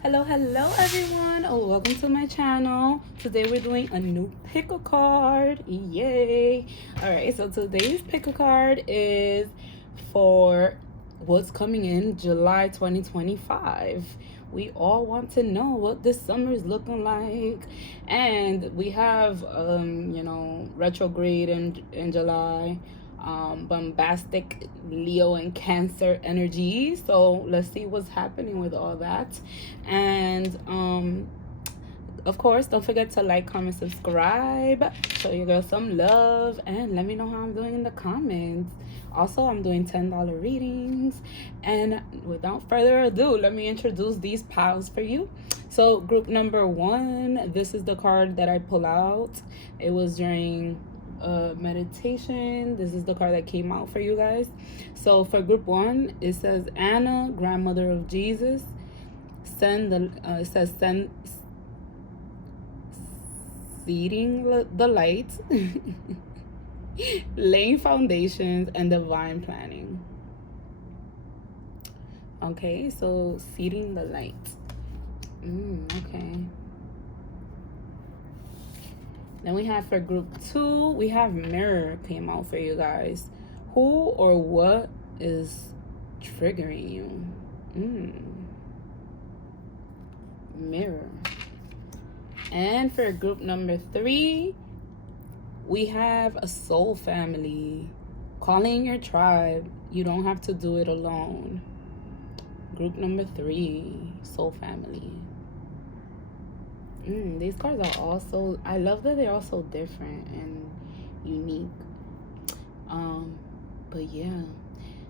Hello everyone. Welcome to my channel. Today we're doing a new pick a card. Yay. All right, so today's pick a card is for what's coming in July 2025. We all want to know what this summer is looking like, and we have retrograde in July, bombastic Leo and Cancer energy. So let's see what's happening with all that. And of course, don't forget to like, comment, subscribe, show your girl some love, and let me know how I'm doing in the comments. Also, I'm doing $10 readings. And without further ado, let me introduce these piles for you. So group number one, this is the card that I pull out. It was during meditation. This is the card that came out for you guys. So for group one, it says Anna, grandmother of Jesus. It says send seeding the light, laying foundations, and divine planning. Okay, so seeding the light. Okay. Then we have for group two, we have mirror came out for you guys. Who or what is triggering you? Mirror. And for group number three, we have a soul family. Calling your tribe. You don't have to do it alone. Group number three, soul family. These cards are also, I love that they're all so different and unique. But yeah.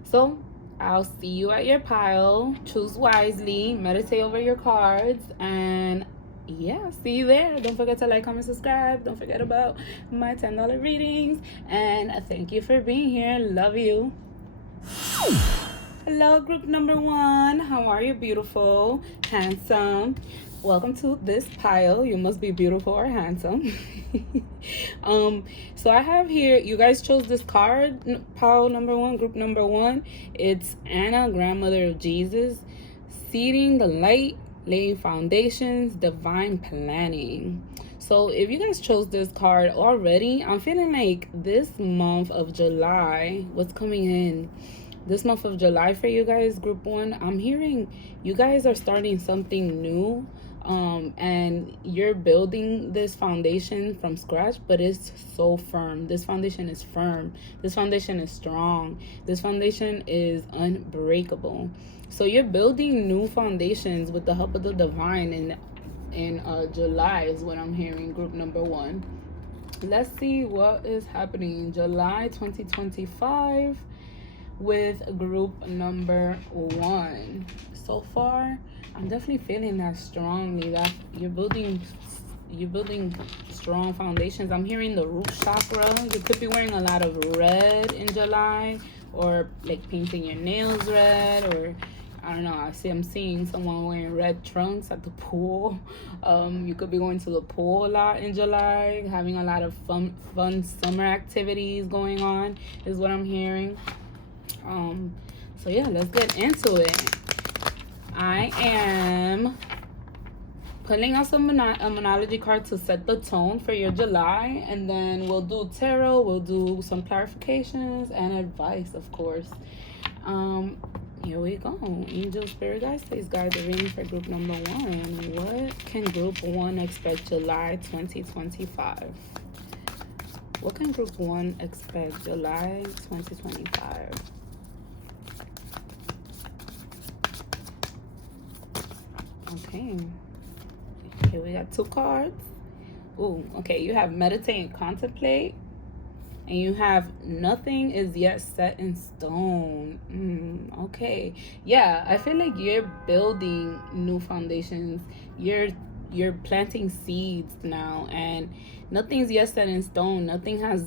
So I'll see you at your pile. Choose wisely, meditate over your cards, and yeah, see you there. Don't forget to like, comment, subscribe. Don't forget about my $10 readings, and thank you for being here. Love you. Hello group number one. How are you? Beautiful, handsome. Welcome to this pile. You must be beautiful or handsome. So I have here, you guys chose this card, pile number one, group number one. It's Anna, grandmother of Jesus, seeding the light, laying foundations, divine planning. So if you guys chose this card already, I'm feeling like this month of July, what's coming in this month of July for you guys, group one, I'm hearing you guys are starting something new. And you're building this foundation from scratch, but it's so firm. This foundation is firm. This foundation is strong. This foundation is unbreakable. So you're building new foundations with the help of the divine in July is what I'm hearing, group number one. Let's see what is happening in July 2025 with group number one. So far, I'm definitely feeling that strongly, that you're building strong foundations. I'm hearing the root chakra. You could be wearing a lot of red in July, or like painting your nails red, or I don't know. I'm seeing someone wearing red trunks at the pool. You could be going to the pool a lot in July, having a lot of fun summer activities going on, is what I'm hearing. So yeah, let's get into it. I am pulling out some monology cards to set the tone for your July, and then we'll do tarot, we'll do some clarifications and advice, of course. Here we go. Angel, spirit guides, please guide the reading for group number one. What can group one expect July 2025? What can group one expect July 2025? Okay, here we got two cards. Ooh, okay, you have meditate and contemplate, and you have nothing is yet set in stone. Okay, yeah, I feel like you're building new foundations. You're planting seeds now, and nothing's yet set in stone. Nothing has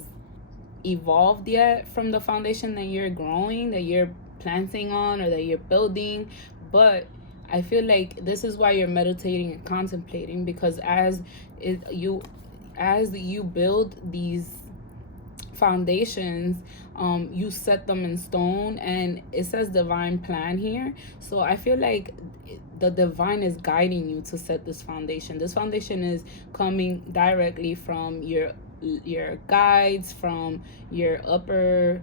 evolved yet from the foundation that you're growing, that you're planting on, or that you're building, but I feel like this is why you're meditating and contemplating, because as you build these foundations, you set them in stone, and it says divine plan here. So I feel like the divine is guiding you to set this foundation. This foundation is coming directly from your guides, from your upper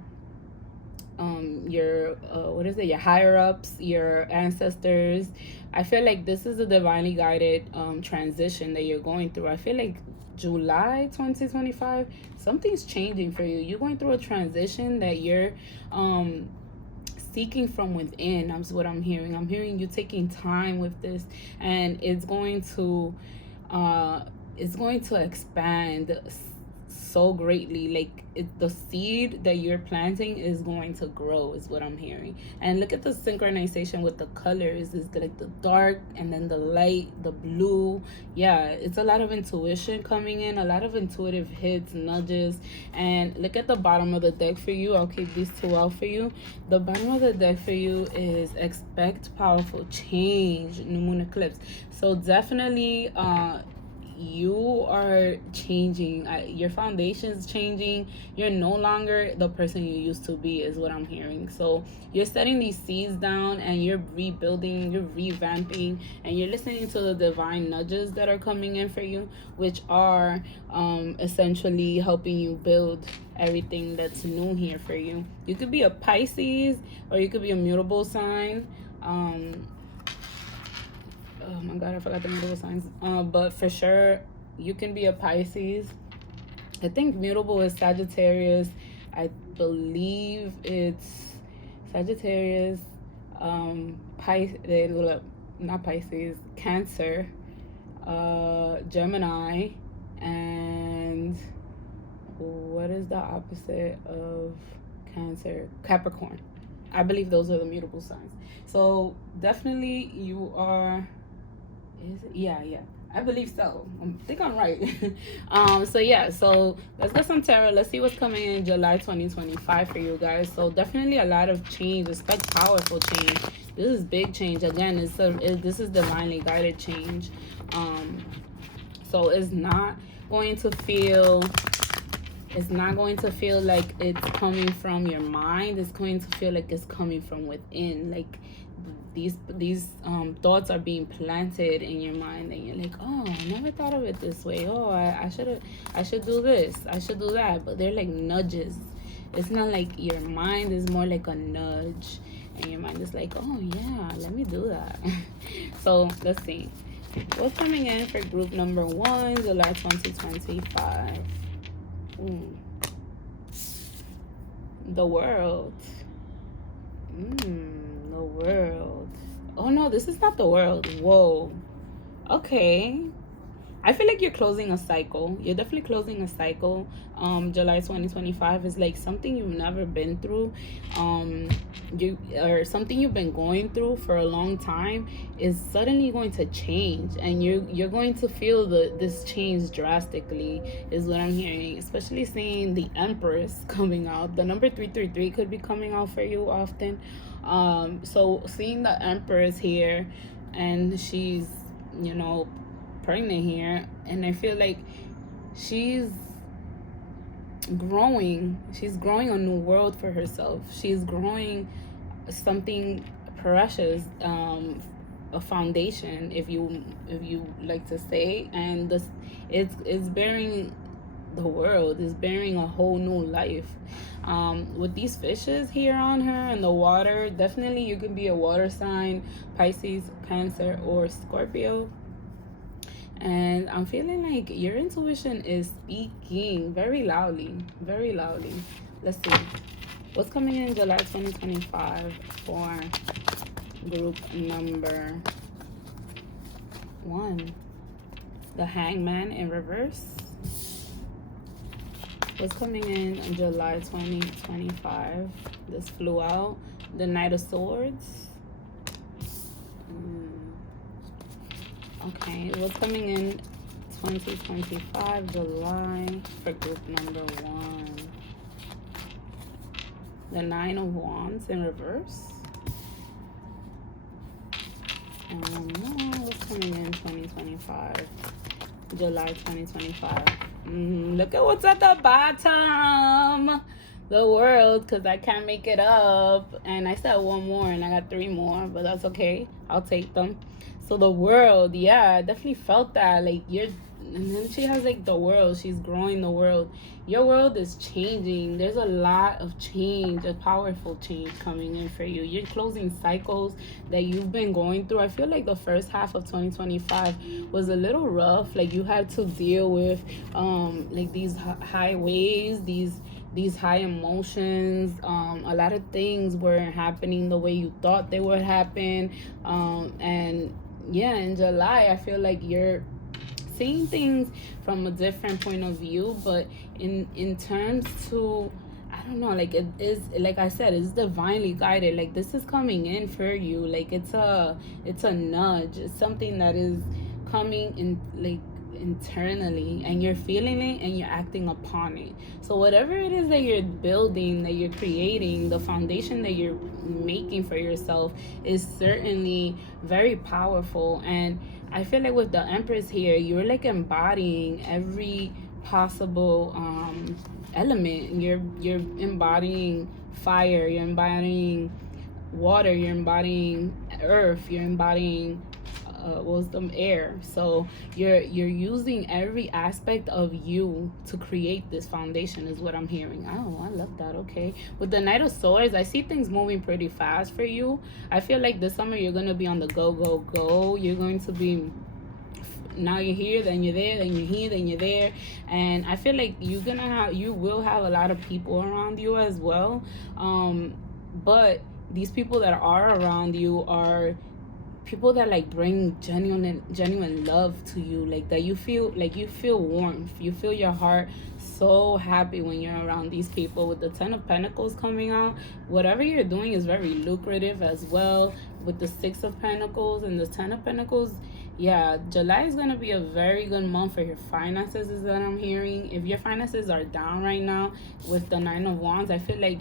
your what is it, your higher ups, your ancestors. I feel like this is a divinely guided transition that you're going through. I feel like July 2025, something's changing for you. You're going through a transition that you're seeking from within. That's what I'm hearing. I'm hearing you taking time with this, and it's going to expand so greatly. Like the seed that you're planting is going to grow, is what I'm hearing. And look at the synchronization with the colors. It's like the dark and then the light, the blue. Yeah, it's a lot of intuition coming in, a lot of intuitive hits, nudges. And look at the bottom of the deck for you. I'll keep these two out for you. The bottom of the deck for you is expect powerful change, new moon eclipse. So definitely you are changing. Your foundation is changing. You're no longer the person you used to be, is what I'm hearing. So you're setting these seeds down, and you're rebuilding, you're revamping, and you're listening to the divine nudges that are coming in for you, which are essentially helping you build everything that's new here for you. You could be a Pisces, or you could be a mutable sign. Oh my god, I forgot the mutable signs. But for sure, you can be a Pisces. I think mutable is Sagittarius. I believe it's Sagittarius, not Pisces, Cancer, Gemini, and what is the opposite of Cancer? Capricorn. I believe those are the mutable signs. So definitely you are. Is it? Yeah, I believe so. I think I'm right. So yeah, so let's get some tarot. Let's see what's coming in July 2025 for you guys. So definitely a lot of change. Expect powerful change. This is big change. Again, this is divinely guided change. So it's not going to feel like it's coming from your mind. It's going to feel like it's coming from within. Like these thoughts are being planted in your mind, and you're like, oh, I never thought of it this way. Oh, I should do this, I should do that. But they're like nudges. It's not like your mind is more like a nudge, and your mind is like, oh yeah, let me do that. So let's see what's coming in for group number 1, July 2025. The World. The World. Oh no, this is not the World. Whoa. Okay. I feel like you're closing a cycle. You're definitely closing a cycle. July 2025 is like something you've never been through. Or something you've been going through for a long time is suddenly going to change, and you're going to feel this change drastically, is what I'm hearing. Especially seeing the Empress coming out. The number 333 could be coming out for you often. So seeing the Empress here, and she's, you know, pregnant here, and I feel like she's growing a new world for herself. She's growing something precious, a foundation, if you like to say, and this it's bearing the world, is bearing a whole new life. With these fishes here on her and the water, definitely you could be a water sign, Pisces, Cancer, or Scorpio. And I'm feeling like your intuition is speaking very loudly, very loudly. Let's see what's coming in July 2025 for group number 1. The Hangman in reverse. What's coming in July 2025? This flew out. The Knight of Swords. Okay, what's coming in 2025 July for group number 1? The Nine of Wands in reverse. And what's coming in 2025 July 2025? Look at what's at the bottom. The world, because I can't make it up. And I said one more and I got 3 more, but that's okay. I'll take them. So the world, yeah, I definitely felt that. Like, and then she has like the world. She's growing the world. Your world is changing. There's a lot of change, a powerful change coming in for you. You're closing cycles that you've been going through. I feel like the first half of 2025 was a little rough. Like, you had to deal with like these high waves, these high emotions. A lot of things weren't happening the way you thought they would happen. And yeah, in July, I feel like you're seeing things from a different point of view, but in terms to, I don't know, like, it is, like I said, it's divinely guided. Like, this is coming in for you. Like, it's a nudge. It's something that is coming in, like, internally, and you're feeling it and you're acting upon it. So whatever it is that you're building, that you're creating, the foundation that you're making for yourself is certainly very powerful. And I feel like with the Empress here, you're like embodying every possible element. You're embodying fire, you're embodying water, you're embodying earth, you're embodying air. So you're using every aspect of you to create this foundation, is what I'm hearing. Oh, I love that. Okay, with the Knight of Swords, I see things moving pretty fast for you. I feel like this summer you're gonna be on the go. You're going to be, now you're here, then you're there, then you're here, then you're there. And I feel like you will have a lot of people around you as well. But these people that are around you are people that like bring genuine love to you, like that you feel warmth, you feel your heart so happy when you're around these people. With the 10 of Pentacles coming out, whatever you're doing is very lucrative as well. With the 6 of Pentacles and the 10 of Pentacles, yeah, July is going to be a very good month for your finances, is what I'm hearing. If your finances are down right now, with the 9 of Wands, I feel like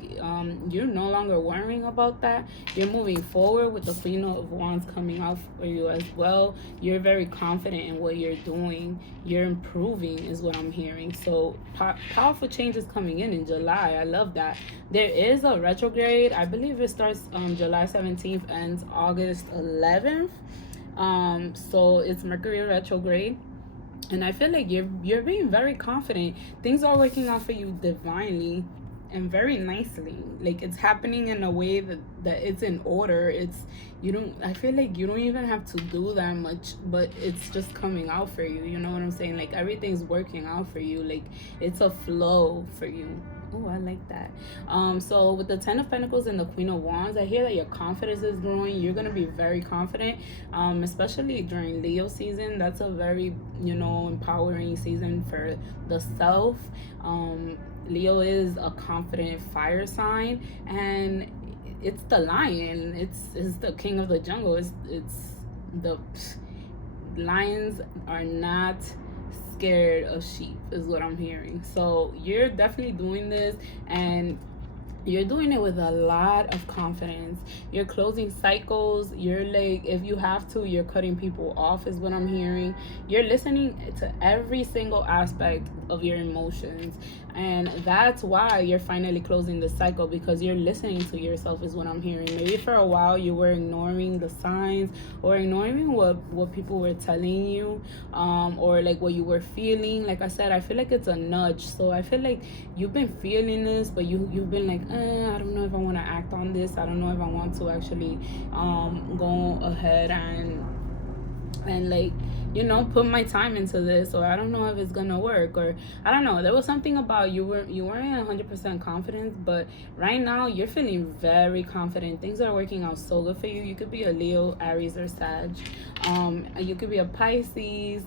you're no longer worrying about that. You're moving forward with the Queen of Wands coming out for you as well. You're very confident in what you're doing. You're improving, is what I'm hearing. So powerful changes coming in July. I love that. There is a retrograde. I believe it starts July 17th, ends August 11th. So it's Mercury retrograde, and I feel like you're being very confident. Things are working out for you divinely and very nicely. Like, it's happening in a way that it's in order. I feel like you don't even have to do that much, but it's just coming out for you. You know what I'm saying? Like, everything's working out for you. Like, it's a flow for you. Oh, I like that. So with the 10 of Pentacles and the Queen of Wands, I hear that your confidence is growing. You're going to be very confident, especially during Leo season. That's a very, empowering season for the self. Leo is a confident fire sign, and it's the lion. It's the king of the jungle. It's the lions are not scared of sheep, is what I'm hearing. So you're definitely doing this, and you're doing it with a lot of confidence. You're closing cycles. You're like, if you have to, you're cutting people off, is what I'm hearing. You're listening to every single aspect of your emotions, and that's why you're finally closing the cycle, because you're listening to yourself, is what I'm hearing. Maybe for a while you were ignoring the signs, or ignoring what people were telling you, or like what you were feeling. Like I said, I feel like it's a nudge. So I feel like you've been feeling this, but you've been like, I don't know if I want to act on this. I don't know if I want to actually go ahead and like, put my time into this, or I don't know if it's gonna work, or I don't know. There was something about you weren't 100% confident, but right now you're feeling very confident. Things are working out so good for you. You could be a Leo, Aries, or Sag. You could be a Pisces.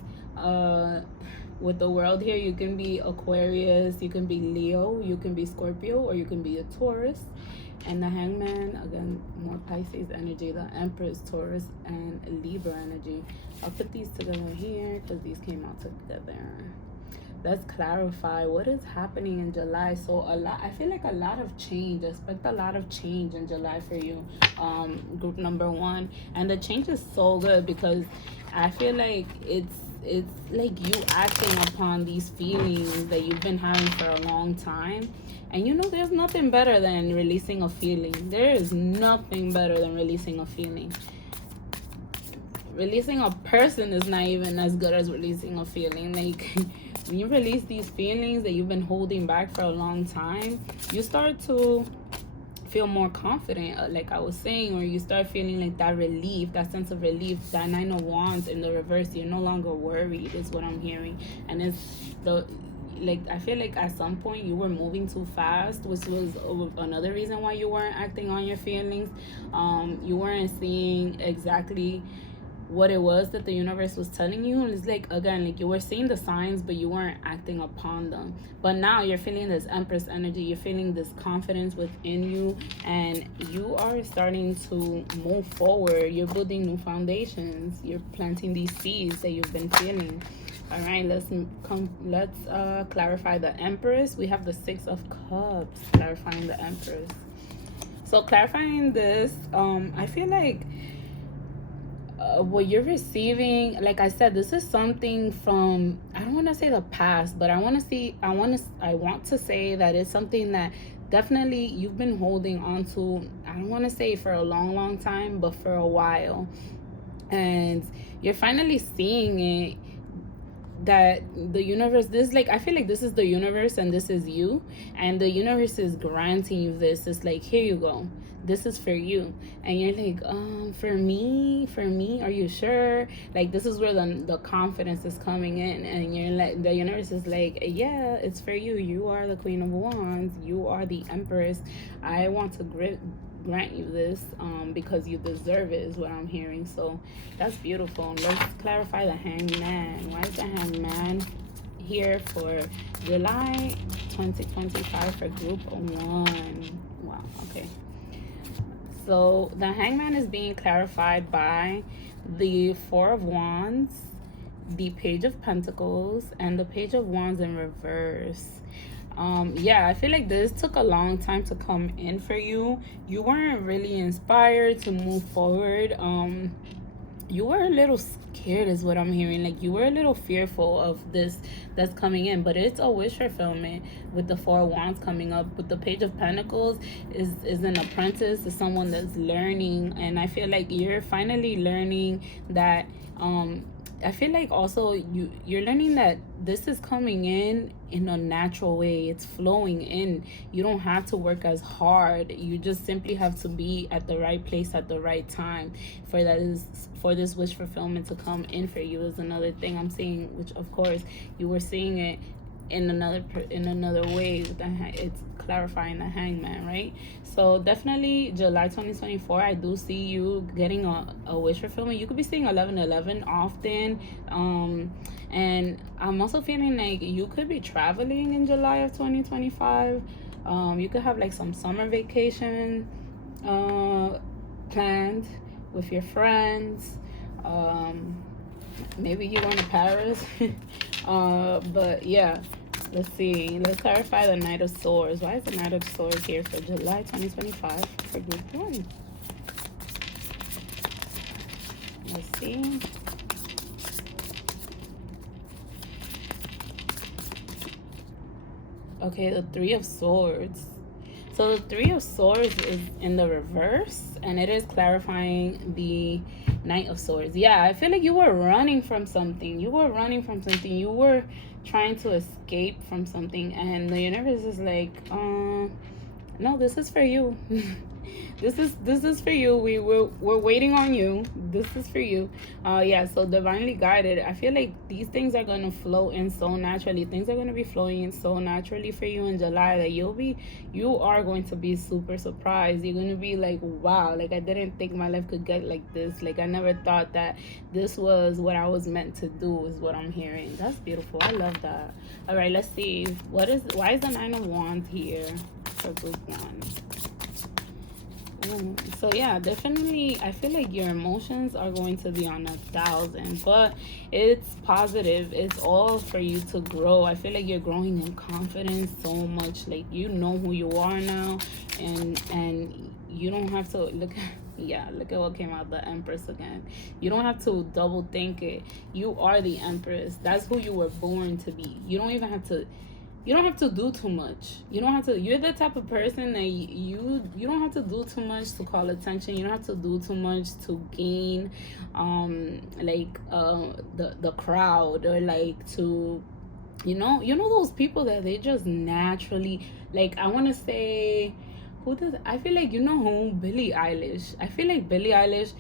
With the world here, you can be Aquarius, you can be Leo, you can be Scorpio, or you can be a Taurus. And the Hangman, again, more Pisces energy. The Empress, Taurus, and Libra energy. I'll put these together here because these came out together. Let's clarify what is happening in July. So I feel like a lot of change. Expect a lot of change in July for you, group number 1. And the change is so good because I feel like it's it's like you acting upon these feelings that you've been having for a long time. And you know, there's nothing better than releasing a feeling. There is nothing better than releasing a feeling. Releasing a person is not even as good as releasing a feeling. Like, when you release these feelings that you've been holding back for a long time, you start to feel more confident, like I was saying, or you start feeling like that relief, that sense of relief, that Nine of Wands in the reverse. You're no longer worried, is what I'm hearing. And it's the, like, I feel like at some point you were moving too fast, which was another reason why you weren't acting on your feelings. You weren't seeing exactly what it was that the universe was telling you. And it's like, again, like you were seeing the signs, but you weren't acting upon them. But now you're feeling this Empress energy, you're feeling this confidence within you, and you are starting to move forward. You're building new foundations, you're planting these seeds that you've been feeling. All right, let's clarify the Empress. We have the Six of Cups, clarifying the Empress. So clarifying this, I feel like what you're receiving, like I said, this is something from, I don't want to say the past, but I want to say that it's something that definitely you've been holding on to. I don't want to say for a long time, but for a while. And you're finally seeing it, that the universe, this, like, I feel like this is the universe and this is you, and the universe is granting you this. It's like, here you go, this is for you. And you're like, for me, are you sure? Like, this is where the confidence is coming in, and you're like, the universe is like, yeah, it's for you. You are the Queen of Wands, you are the Empress. I want to grant you this because you deserve it, is what I'm hearing. So that's beautiful. Let's clarify the Hangman. Why is the Hangman here for July 2025 for group 1? Wow, okay. So the Hangman is being clarified by the Four of Wands, the Page of Pentacles, and the Page of Wands in reverse. Yeah, I feel like this took a long time to come in for you. You weren't really inspired to move forward. You were a little scared, is what I'm hearing. Like, you were a little fearful of this that's coming in, but it's a wish fulfillment with the Four of Wands coming up. With the Page of Pentacles is an apprentice, is someone that's learning, and I feel like you're finally learning that. I feel like also you're learning that this is coming in a natural way. It's flowing in. You don't have to work as hard. You just simply have to be at the right place at the right time for this wish fulfillment to come in for you. Is another thing I'm seeing, which of course you were seeing it in another way. It's clarifying the Hangman, right? So definitely July 2024, I do see you getting a wish fulfillment. You could be seeing 1111 often, and I'm also feeling like you could be traveling in July of 2025. You could have like some summer vacation planned with your friends. Maybe you're going to Paris. But yeah, let's see. Let's clarify the Knight of Swords. Why is the Knight of Swords here for July 2025 for group 1? Let's see. Okay, the Three of Swords. So the Three of Swords is in the reverse, and it is clarifying the Knight of Swords. Yeah, I feel like you were running from something. You were trying to escape from something, and the universe is like, no, this is for you. This is for you. We're waiting on you. This is for you. Yeah, so divinely guided. I feel like these things are going to flow in so naturally. Things are going to be flowing in so naturally for you in July that you are going to be super surprised. You're going to be like, wow, like I didn't think my life could get like this. Like I never thought that this was what I was meant to do, is what I'm hearing. That's beautiful. I love that. All right, let's see. Why is the Nine of Wands here for group 1? So yeah, definitely I feel like your emotions are going to be on 1,000, but it's positive. It's all for you to grow. I feel like you're growing in confidence so much. Like, you know who you are now, and you don't have to Yeah, look at what came out, the Empress again. You don't have to double think it. You are the Empress. That's who you were born to be. You don't have to do too much. You don't have to. You're the type of person that you don't have to do too much to call attention. You don't have to do too much to gain the crowd, or like to, you know those people that they just naturally, like, I want to say, who does, I feel like, you know who, Billie Eilish. I feel like Billie Eilish,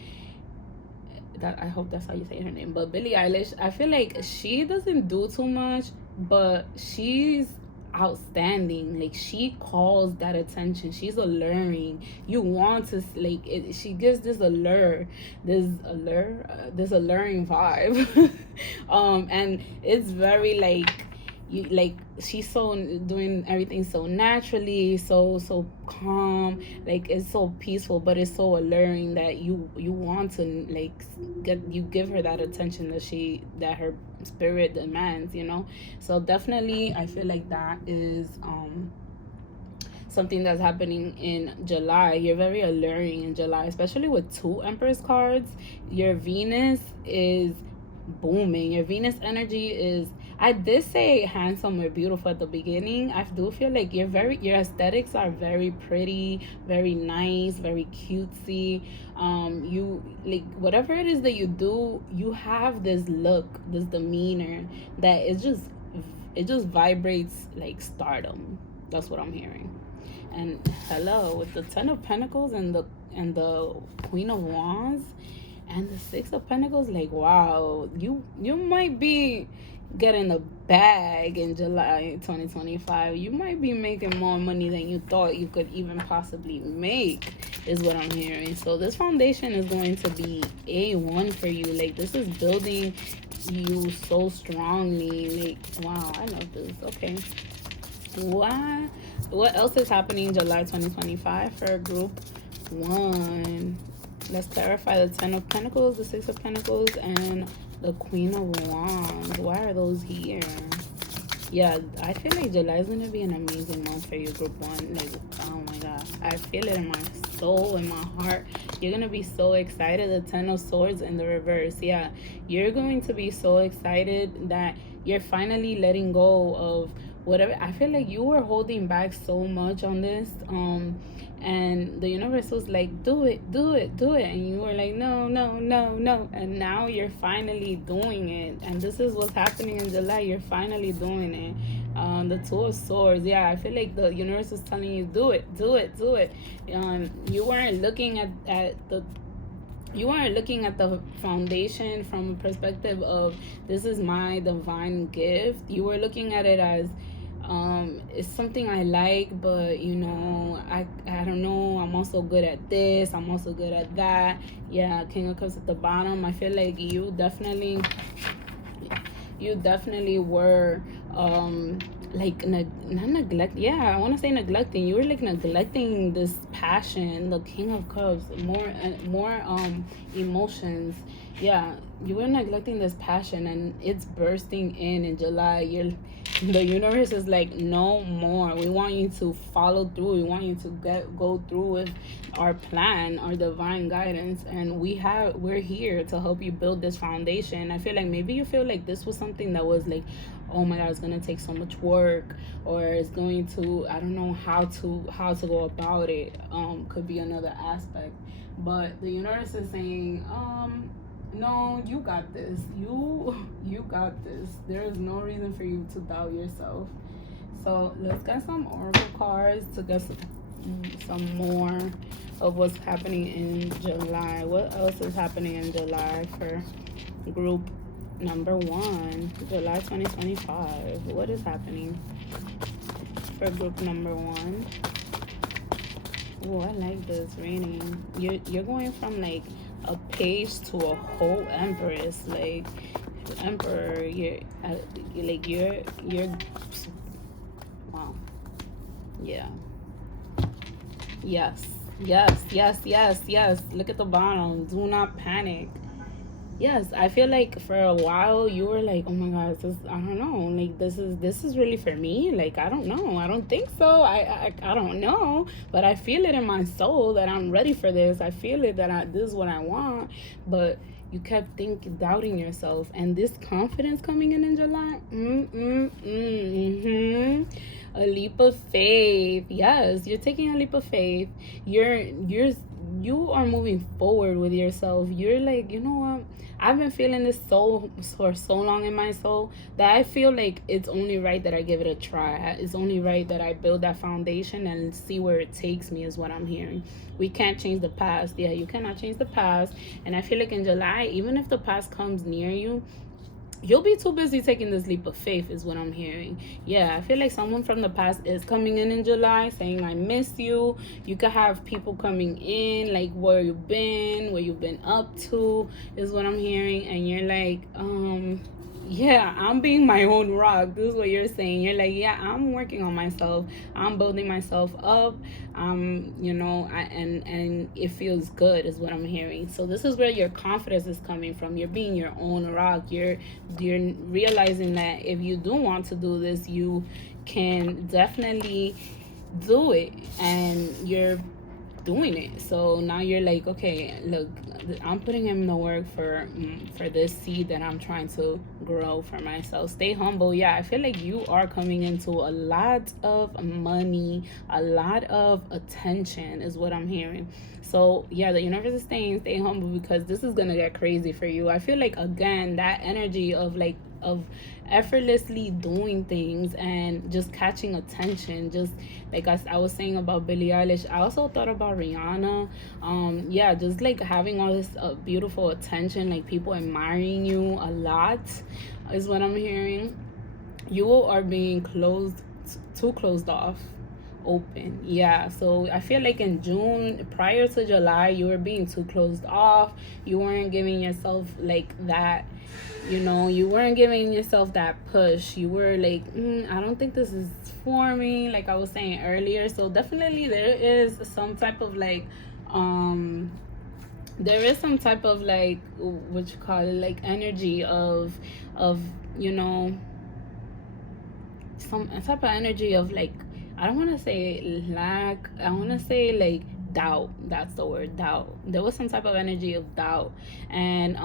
that, I hope that's how you say her name, but Billie Eilish, I feel like she doesn't do too much, but she's outstanding. Like, she calls that attention. She's alluring. You want to, like, she gives this alluring vibe. And it's very like, you, like, she's so doing everything so naturally, so calm, like, it's so peaceful, but it's so alluring that you want to, like, give her that attention that her spirit demands, so definitely I feel like that is something that's happening in July. You're very alluring in July, especially with 2 Empress cards. Your Venus is booming. Your Venus energy is, I did say handsome or beautiful at the beginning. I do feel like your aesthetics are very pretty, very nice, very cutesy. You, like, whatever it is that you do, you have this look, this demeanor that it just vibrates like stardom. That's what I'm hearing. And hello, with the 10 of Pentacles and the Queen of Wands and the 6 of Pentacles, like, wow, you might be getting a bag in July 2025. You might be making more money than you thought you could even possibly make, is what I'm hearing. So this foundation is going to be A1 for you. Like, this is building you so strongly. Like, wow, I love this. Okay, what else is happening in July 2025 for group 1? Let's clarify the 10 of Pentacles, the 6 of Pentacles, and the Queen of Wands. Why are those here? Yeah, I feel like July is going to be an amazing month for you, group 1. Like, oh my God. I feel it in my soul, in my heart. You're going to be so excited. The 10 of Swords in the reverse. Yeah, you're going to be so excited that you're finally letting go of whatever. I feel like you were holding back so much on this. And the universe was like, do it. And you were like, no. And now you're finally doing it. And this is what's happening in July. You're finally doing it. The 2 of Swords. Yeah, I feel like the universe is telling you, do it. You weren't looking at the foundation from a perspective of, this is my divine gift. You were looking at it as, it's something I like, but I don't know, I'm also good at this, I'm also good at that. Yeah, King of Cups at the bottom. I feel like you definitely were like not neglect. Yeah, I want to say neglecting. You were like neglecting this passion, the King of Cups, more emotions. Yeah, you were neglecting this passion, and it's bursting in July. The universe is like, no more. We want you to follow through. We want you to go through with our plan, our divine guidance, and we're here to help you build this foundation. I feel like maybe you feel like this was something that was like, oh my God, it's gonna take so much work, or it's going to, I don't know how to go about it. Could be another aspect, but the universe is saying, no, you got this. You got this. There is no reason for you to doubt yourself. So let's get some oracle cards to get some more of what's happening in July. What else is happening in July for group number 1, July 2025? What is happening for group number 1? Oh, I like this reading. You're going from like a page to a whole empress, like emperor. You're wow. Yeah. Yes. Look at the bottom. Do not panic. Yes, I feel like for a while you were like, oh my god, this, I don't know, like this is really for me. Like I don't know, I don't think so. I don't know, but I feel it in my soul that I'm ready for this. I feel it that this is what I want, but you kept doubting yourself, and this confidence coming in July. A leap of faith. Yes, you're taking a leap of faith. You are moving forward with yourself. You're like, you know what? I've been feeling this soul for so long in my soul that I feel like it's only right that I give it a try. It's only right that I build that foundation and see where it takes me, is what I'm hearing. We can't change the past. Yeah, you cannot change the past. And I feel like in July, even if the past comes near you, you'll be too busy taking this leap of faith, is what I'm hearing. Yeah, I feel like someone from the past is coming in July saying, I miss you. You could have people coming in, like where you've been up to, is what I'm hearing. And you're like, yeah, I'm being my own rock. This is what you're saying. You're like, yeah, I'm working on myself. I'm building myself up. And it feels good, is what I'm hearing. So this is where your confidence is coming from. You're being your own rock. You're realizing that if you do want to do this, you can definitely do it, and you're doing it. So now you're like, okay, look, I'm putting in the work for this seed that I'm trying to grow for myself. Stay humble. Yeah, I feel like you are coming into a lot of money, a lot of attention, is what I'm hearing. So yeah, the universe is saying stay humble, because this is gonna get crazy for you. I feel like, again, that energy of effortlessly doing things and just catching attention, just like I was saying about Billie Eilish. I also thought about Rihanna. Yeah, just like having all this beautiful attention, like people admiring you a lot, is what I'm hearing. You are being too closed off, open. Yeah, so I feel like in June, prior to July, you were being too closed off. You weren't giving yourself like that, you weren't giving yourself that push. You were like, I don't think this is for me, like I was saying earlier. So definitely there is some type of like what you call it, like energy of some type of energy of like, I don't want to say lack, I want to say like doubt. That's the word, doubt. There was some type of energy of doubt, and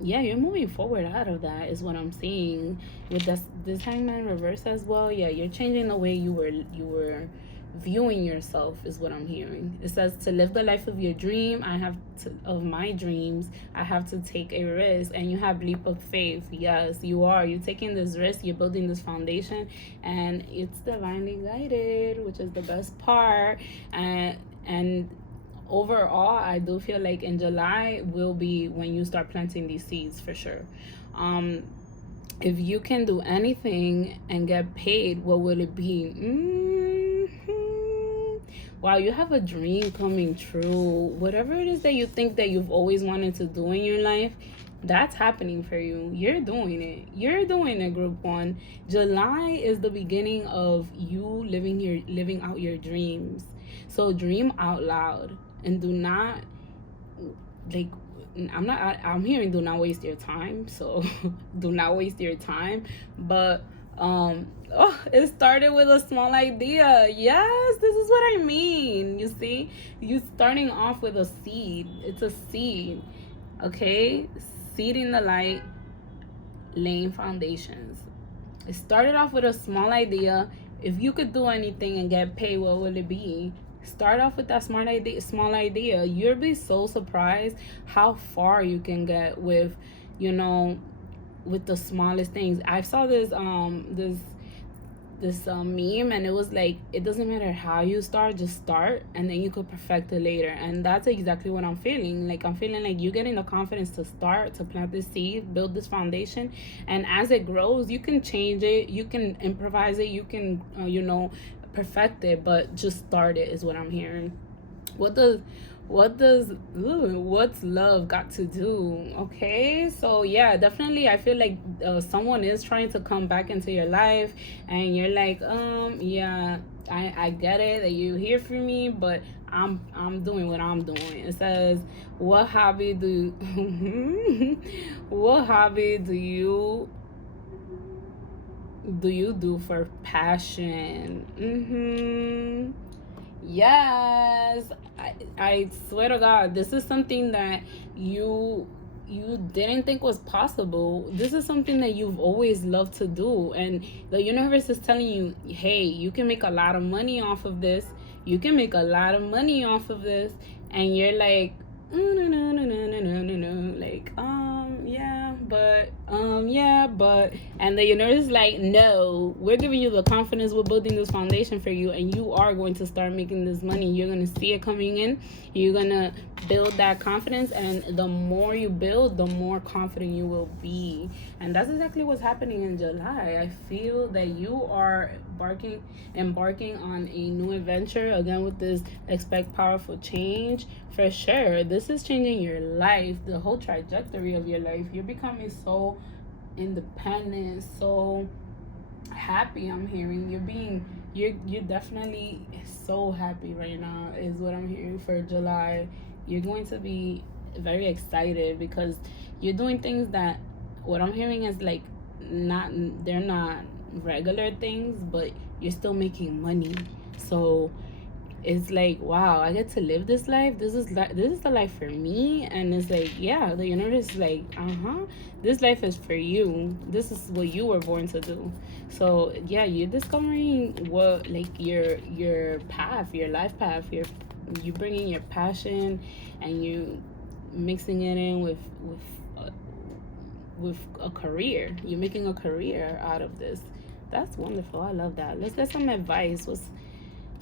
yeah, you're moving forward out of that, is what I'm seeing with this Hangman reverse as well. Yeah, you're changing the way you were viewing yourself, is what I'm hearing. It says to live the life of your dream, of my dreams, I have to take a risk. And you have leap of faith. Yes, you're taking this risk, you're building this foundation, and it's divinely guided, which is the best part. And overall, I do feel like in July will be when you start planting these seeds, for sure. If you can do anything and get paid, what will it be? Wow, you have a dream coming true. Whatever it is that you think that you've always wanted to do in your life, that's happening for you. You're doing it. You're doing it, group one. July is the beginning of you living out your dreams. So dream out loud, and do not, like, I'm hearing do not waste your time. So do not waste your time. But it started with a small idea. Yes, this is what I mean. You see, you starting off with a seed. It's a seed. Okay, seeding the light, laying foundations. It started off with a small idea. If you could do anything and get paid, what would it be? Start off with that small idea. You'll be so surprised how far you can get with with the smallest things. I saw this meme, and it was like, it doesn't matter how you start, just start, and then you could perfect it later. And that's exactly what I'm feeling. Like, I'm feeling like you getting the confidence to start, to plant this seed, build this foundation, and as it grows, you can change it, you can improvise it, you can perfect it, but just start it, is what I'm hearing. What's love got to do? Okay, so yeah, definitely I feel like someone is trying to come back into your life, and you're like, yeah, I get it that you hear from me, but I'm doing what I'm doing. It says, what hobby do what hobby do you do for passion? Yes, I swear to God, this is something that you didn't think was possible. This is something that you've always loved to do, and the universe is telling you, hey, you can make a lot of money off of this. You can make a lot of money off of this, and you're like, no, no, no, no, no, no, no, no, like, yeah, but, and the universe is like, no, we're giving you the confidence, we're building this foundation for you, and you are going to start making this money. You're going to see it coming in. You're going to build that confidence, and the more you build, the more confident you will be. And that's exactly what's happening in July. I feel that you are embarking on a new adventure, again, with this expect powerful change. For sure, this is changing your life, the whole trajectory of your life. You're becoming so independent, so happy. I'm hearing you're definitely so happy right now, is what I'm hearing for July. You're going to be very excited because you're doing things that, what I'm hearing is like, they're not regular things, but you're still making money. So it's like, wow, I get to live this life. This is the life for me. And it's like, yeah, the universe is like, this life is for you. This is what you were born to do. So yeah, you're discovering what, like, your path, your life path. You bringing your passion, and you mixing it in with a career. You're making a career out of this. That's wonderful. I love that. Let's get some advice. What's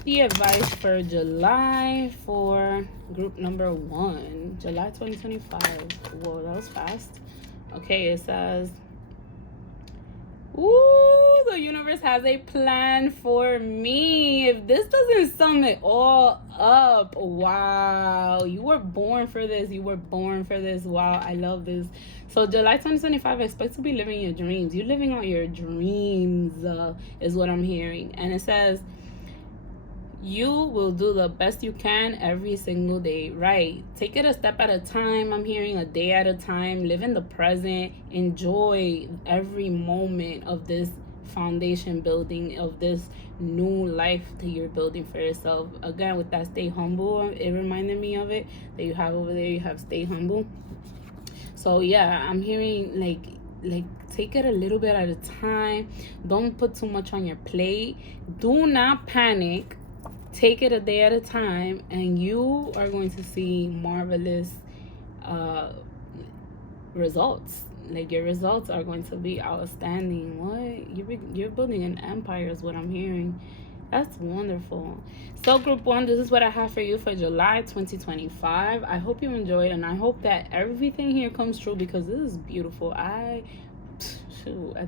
the advice for July for group number 1, July 2025? Whoa, that was fast. Okay, it says, ooh, the universe has a plan for me. If this doesn't sum it all up, wow, you were born for this. You were born for this. Wow, I love this. So July 2025, expect to be living your dreams. You're living out your dreams, is what I'm hearing. And it says, you will do the best you can every single day, right? Take it a step at a time. I'm hearing a day at a time. Live in the present. Enjoy every moment of this foundation building, of this new life that you're building for yourself. Again, with that stay humble, it reminded me of it that you have over there. You have stay humble. So yeah, I'm hearing like take it a little bit at a time. Don't put too much on your plate. Do not panic. Take it a day at a time, and you are going to see marvelous results. Like, your results are going to be outstanding. What? You're building an empire is what I'm hearing. That's wonderful. So group 1, this is what I have for you for July 2025. I hope you enjoyed, and I hope that everything here comes true, because this is beautiful. At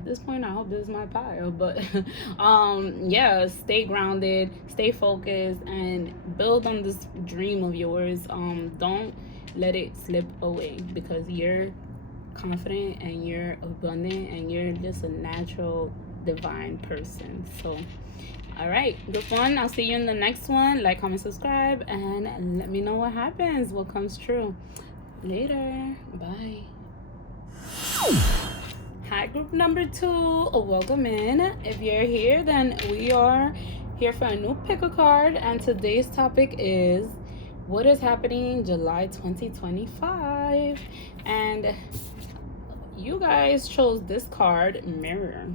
this point, I hope this is my pile. But yeah, stay grounded, stay focused, and build on this dream of yours. Don't let it slip away, because you're confident and you're abundant and you're just a natural divine person. So all right, group 1, I'll see you in the next one. Like, comment, subscribe, and let me know what happens, what comes true. Later. Bye. Hi, group number 2. Welcome in. If you're here, then we are here for a new pick a card, and today's topic is what is happening in July 2025. And you guys chose this card, Mirror.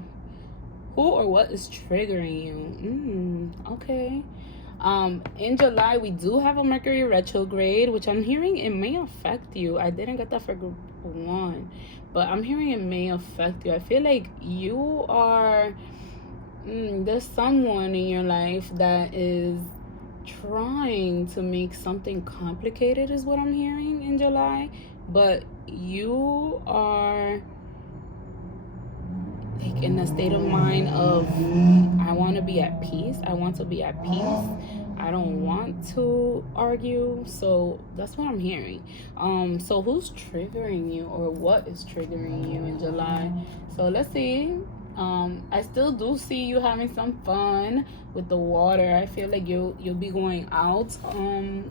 Who or what is triggering you? Okay. In July, we do have a Mercury retrograde, which I'm hearing it may affect you. I didn't get that for group 1, but I'm hearing it may affect you. I feel like you are, there's someone in your life that is trying to make something complicated, is what I'm hearing in July. But you are like in a state of mind of, I want to be at peace. I want to be at peace. I don't want to argue. So that's what I'm hearing. So who's triggering you, or what is triggering you in July? So let's see. I still do see you having some fun with the water. I feel like you'll be going out,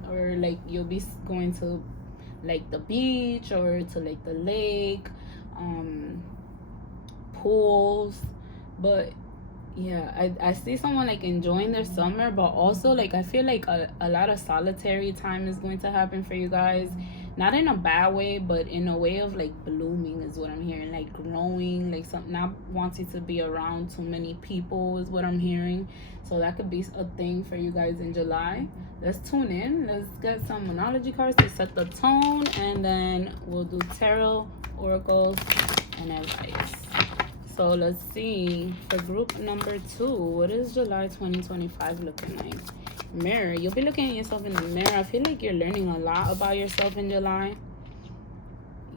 or like you'll be going to like the beach or to like the lake, pools. But yeah, I see someone like enjoying their summer, but also like I feel like a lot of solitary time is going to happen for you guys. Not in a bad way, but in a way of like blooming is what I'm hearing. Like growing, like some, not wanting to be around too many people is what I'm hearing. So that could be a thing for you guys in July. Let's tune in. Let's get some monology cards to set the tone, and then we'll do tarot, oracles, and advice. So let's see, for group number 2, what is July 2025 looking like? Mirror. You'll be looking at yourself in the mirror. I feel like you're learning a lot about yourself in July.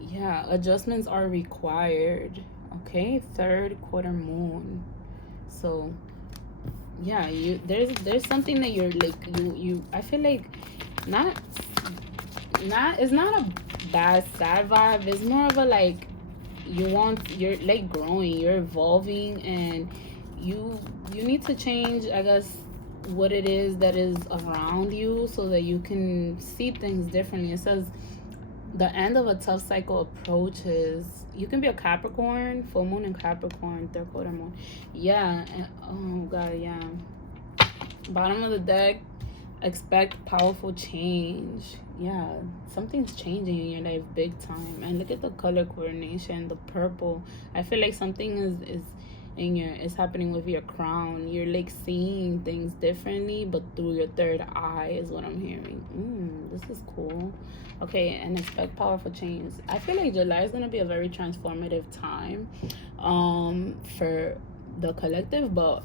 Yeah, adjustments are required. Okay, third quarter moon. So yeah, there's something that you're like, you I feel like not it's not a bad sad vibe. It's more of a like, you're like growing, you're evolving, and you need to change, I guess, what it is that is around you so that you can see things differently. It says the end of a tough cycle approaches. You can be a Capricorn, full moon in Capricorn, third quarter moon. Yeah, oh god, yeah. Bottom of the deck, expect powerful change. Yeah, something's changing in your life big time. And look at the color coordination, the purple. I feel like something is happening with your crown. You're like seeing things differently, but through your third eye is what I'm hearing. This is cool. Okay, and expect powerful change. I feel like July is gonna be a very transformative time for the collective, but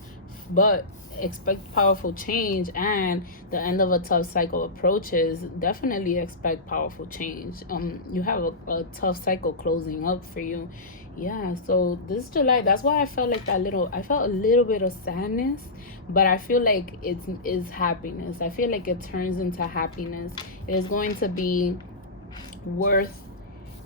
expect powerful change, and the end of a tough cycle approaches. Definitely expect powerful change. You have a tough cycle closing up for you. Yeah, so this July, that's why I felt like I felt a little bit of sadness, but I feel like it is happiness. I feel like it turns into happiness. It is going to be worth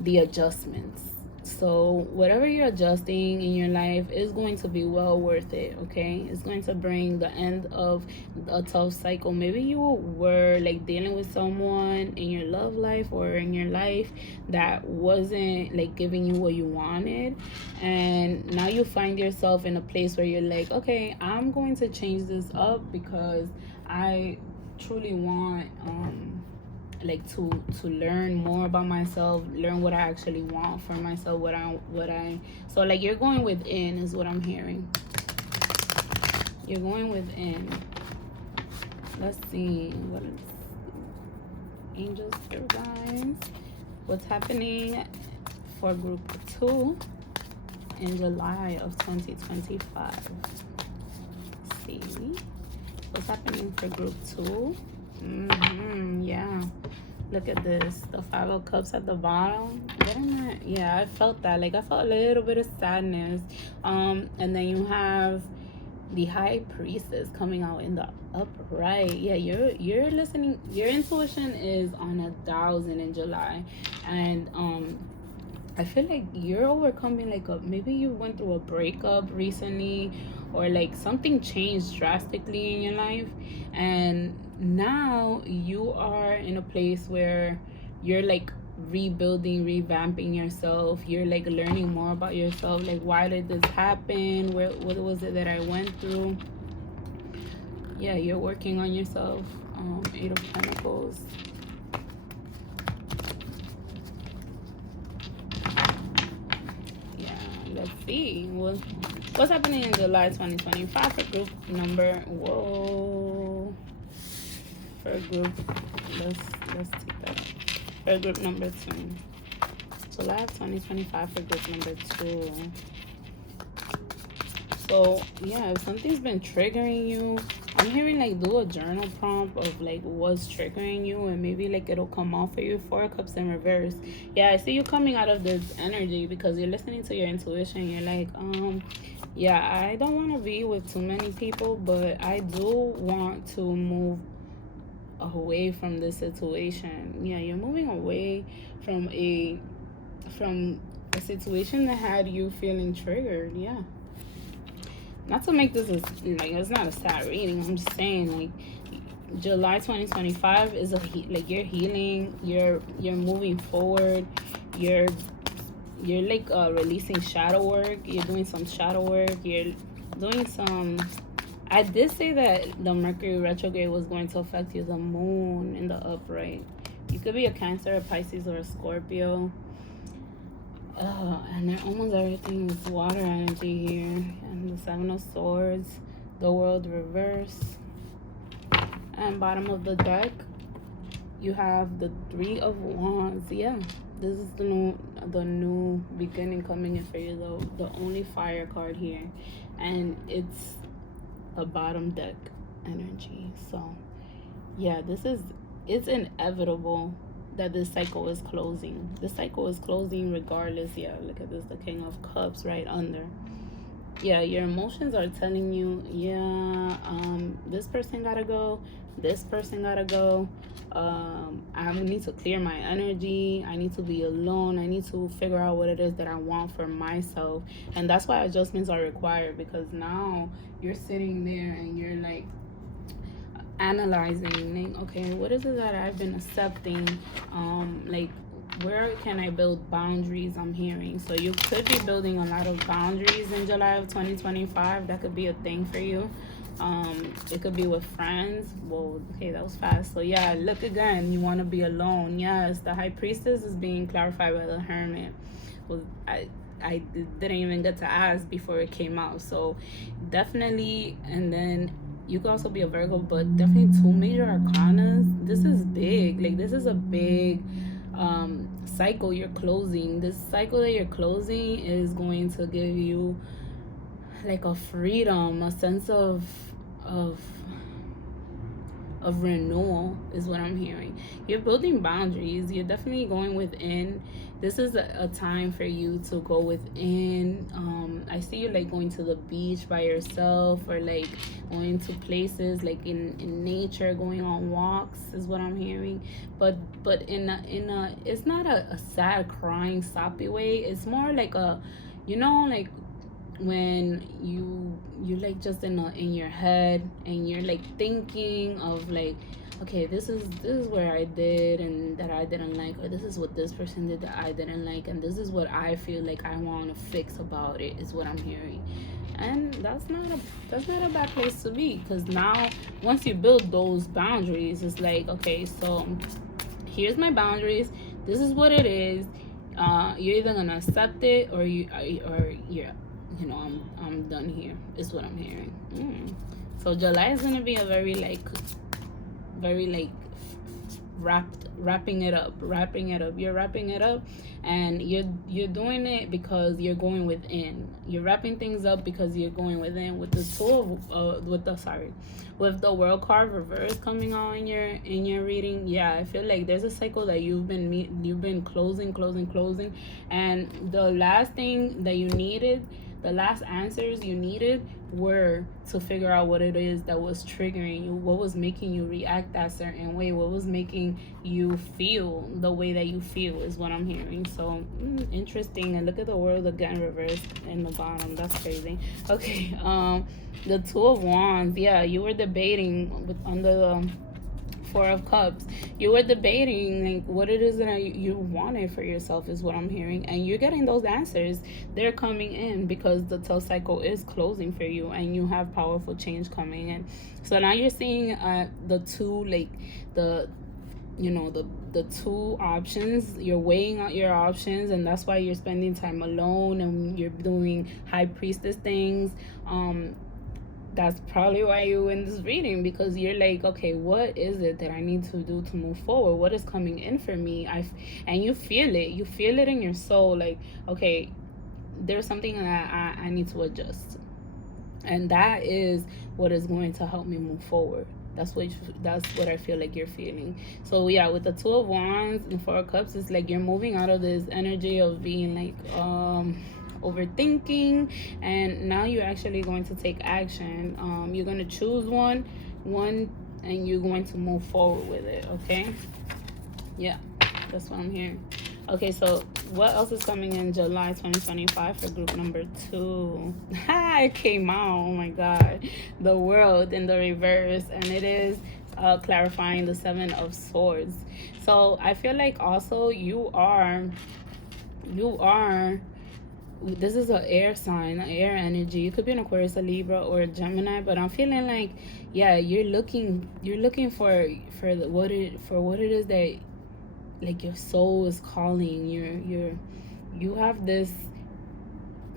the adjustments. So whatever you're adjusting in your life is going to be well worth it. Okay, it's going to bring the end of a tough cycle. Maybe you were like dealing with someone in your love life or in your life that wasn't like giving you what you wanted, and now you find yourself in a place where you're like, okay, I'm going to change this up because I truly want like to learn more about myself, learn what I actually want for myself, what I so like you're going within is what I'm hearing. You're going within. Let's see what is angels for guys, what's happening for group 2 in July of 2025. Let's see what's happening for group 2. Yeah, look at this, the 5 of Cups at the bottom. What am I? Yeah, I felt that. Like I felt a little bit of sadness. And then you have the High Priestess coming out in the upright. Yeah, you're listening. Your intuition is on 1,000 in July, and I feel like you're overcoming like maybe you went through a breakup recently, or like something changed drastically in your life, and now you are in a place where you're like rebuilding, revamping yourself. You're like learning more about yourself. Like, why did this happen? What was it that I went through? Yeah, you're working on yourself. 8 of Pentacles. Yeah, let's see what's happening in July 2025 for group number for group, let's take that up. For group number 2, July of 2025 for group number 2. So yeah, if something's been triggering you, I'm hearing like do a journal prompt of like what's triggering you, and maybe like it'll come off for you. 4 of Cups in reverse. Yeah, I see you coming out of this energy because you're listening to your intuition. You're like, yeah, I don't want to be with too many people, but I do want to move away from this situation. Yeah, you're moving away from a situation that had you feeling triggered. Yeah, not to make this like, it's not a sad reading. I'm just saying, like, July 2025 is like, you're healing, you're moving forward, you're like releasing shadow work. You're doing some shadow work. You're doing some, I did say that the Mercury retrograde was going to affect you, the moon in the upright. You could be a Cancer, a Pisces, or a Scorpio. And then almost everything is water energy here. And the Seven of Swords, the World reverse. And bottom of the deck, you have the Three of Wands. Yeah, this is the new beginning coming in for you, though. The only fire card here. And it's a bottom deck energy. So yeah, it's inevitable that this cycle is closing. This cycle is closing regardless. Yeah, look at this, the King of Cups right under. Yeah, your emotions are telling you, yeah, this person gotta go, this person gotta go. I need to clear my energy. I need to be alone. I need to figure out what it is that I want for myself. And that's why adjustments are required, because now you're sitting there and you're like analyzing, like, okay, what is it that I've been accepting? Like, where can I build boundaries? I'm hearing. So you could be building a lot of boundaries in July of 2025. That could be a thing for you. It could be with friends. Whoa, okay, that was fast. So yeah, look again, you want to be alone. Yes, the High Priestess is being clarified by the Hermit. Well, I didn't even get to ask before it came out. So definitely. And then you could also be a Virgo, but definitely 2 major arcanas. This is big. Like, this is a big cycle you're closing. This cycle that you're closing is going to give you like a freedom, a sense of renewal is what I'm hearing. You're building boundaries. You're definitely going within. This is a time for you to go within. I see you like going to the beach by yourself, or like going to places like in nature, going on walks is what I'm hearing. But in a it's not a sad crying soppy way. It's more like a, you know, like when you like just in your head, and you're like thinking of like, okay, this is where I did and that I didn't like, or this is what this person did that I didn't like, and this is what I feel like I want to fix about it, is what I'm hearing. And that's not a bad place to be, because now once you build those boundaries, it's like, okay, so here's my boundaries, this is what it is. You're either gonna accept it, or you're, you know, I'm done here, is what I'm hearing. So July is gonna be a very like wrapping it up. You're wrapping it up, and you're doing it because you're going within. You're wrapping things up because you're going within. With the tool with the World card reverse coming on in your reading, yeah, I feel like there's a cycle that you've been closing, and the last thing that you needed, the last answers you needed, were to figure out what it is that was triggering you, what was making you react that certain way, what was making you feel the way that you feel, is what I'm hearing. So interesting. And look at the World again reversed in the bottom. That's crazy. Okay, the Two of Wands. Yeah, you were debating under the Four of Cups. You were debating like what it is that you wanted for yourself, is what I'm hearing, and you're getting those answers. They're coming in because the 12 cycle is closing for you, and you have powerful change coming in. So now you're seeing the two, like the two options. You're weighing out your options, and that's why you're spending time alone, and you're doing High Priestess things. That's probably why you're in this reading, because you're like, okay, what is it that I need to do to move forward? What is coming in for me? And you feel it. You feel it in your soul. Like, okay, there's something that I need to adjust. And that is what is going to help me move forward. That's what I feel like you're feeling. So yeah, with the Two of Wands and Four of Cups, it's like you're moving out of this energy of being like overthinking, and now you're actually going to take action. You're going to choose one, and you're going to move forward with it. Okay, yeah, that's what I'm hearing. Okay, so what else is coming in July 2025 for group number 2? It came out, oh my god, the world in the reverse, and it is clarifying the 7 of Swords. So I feel like also you are this is an air sign, an air energy. You could be an Aquarius, a Libra, or a Gemini, but I'm feeling like, yeah, you're looking for what it is that, like, your soul is calling. You have this,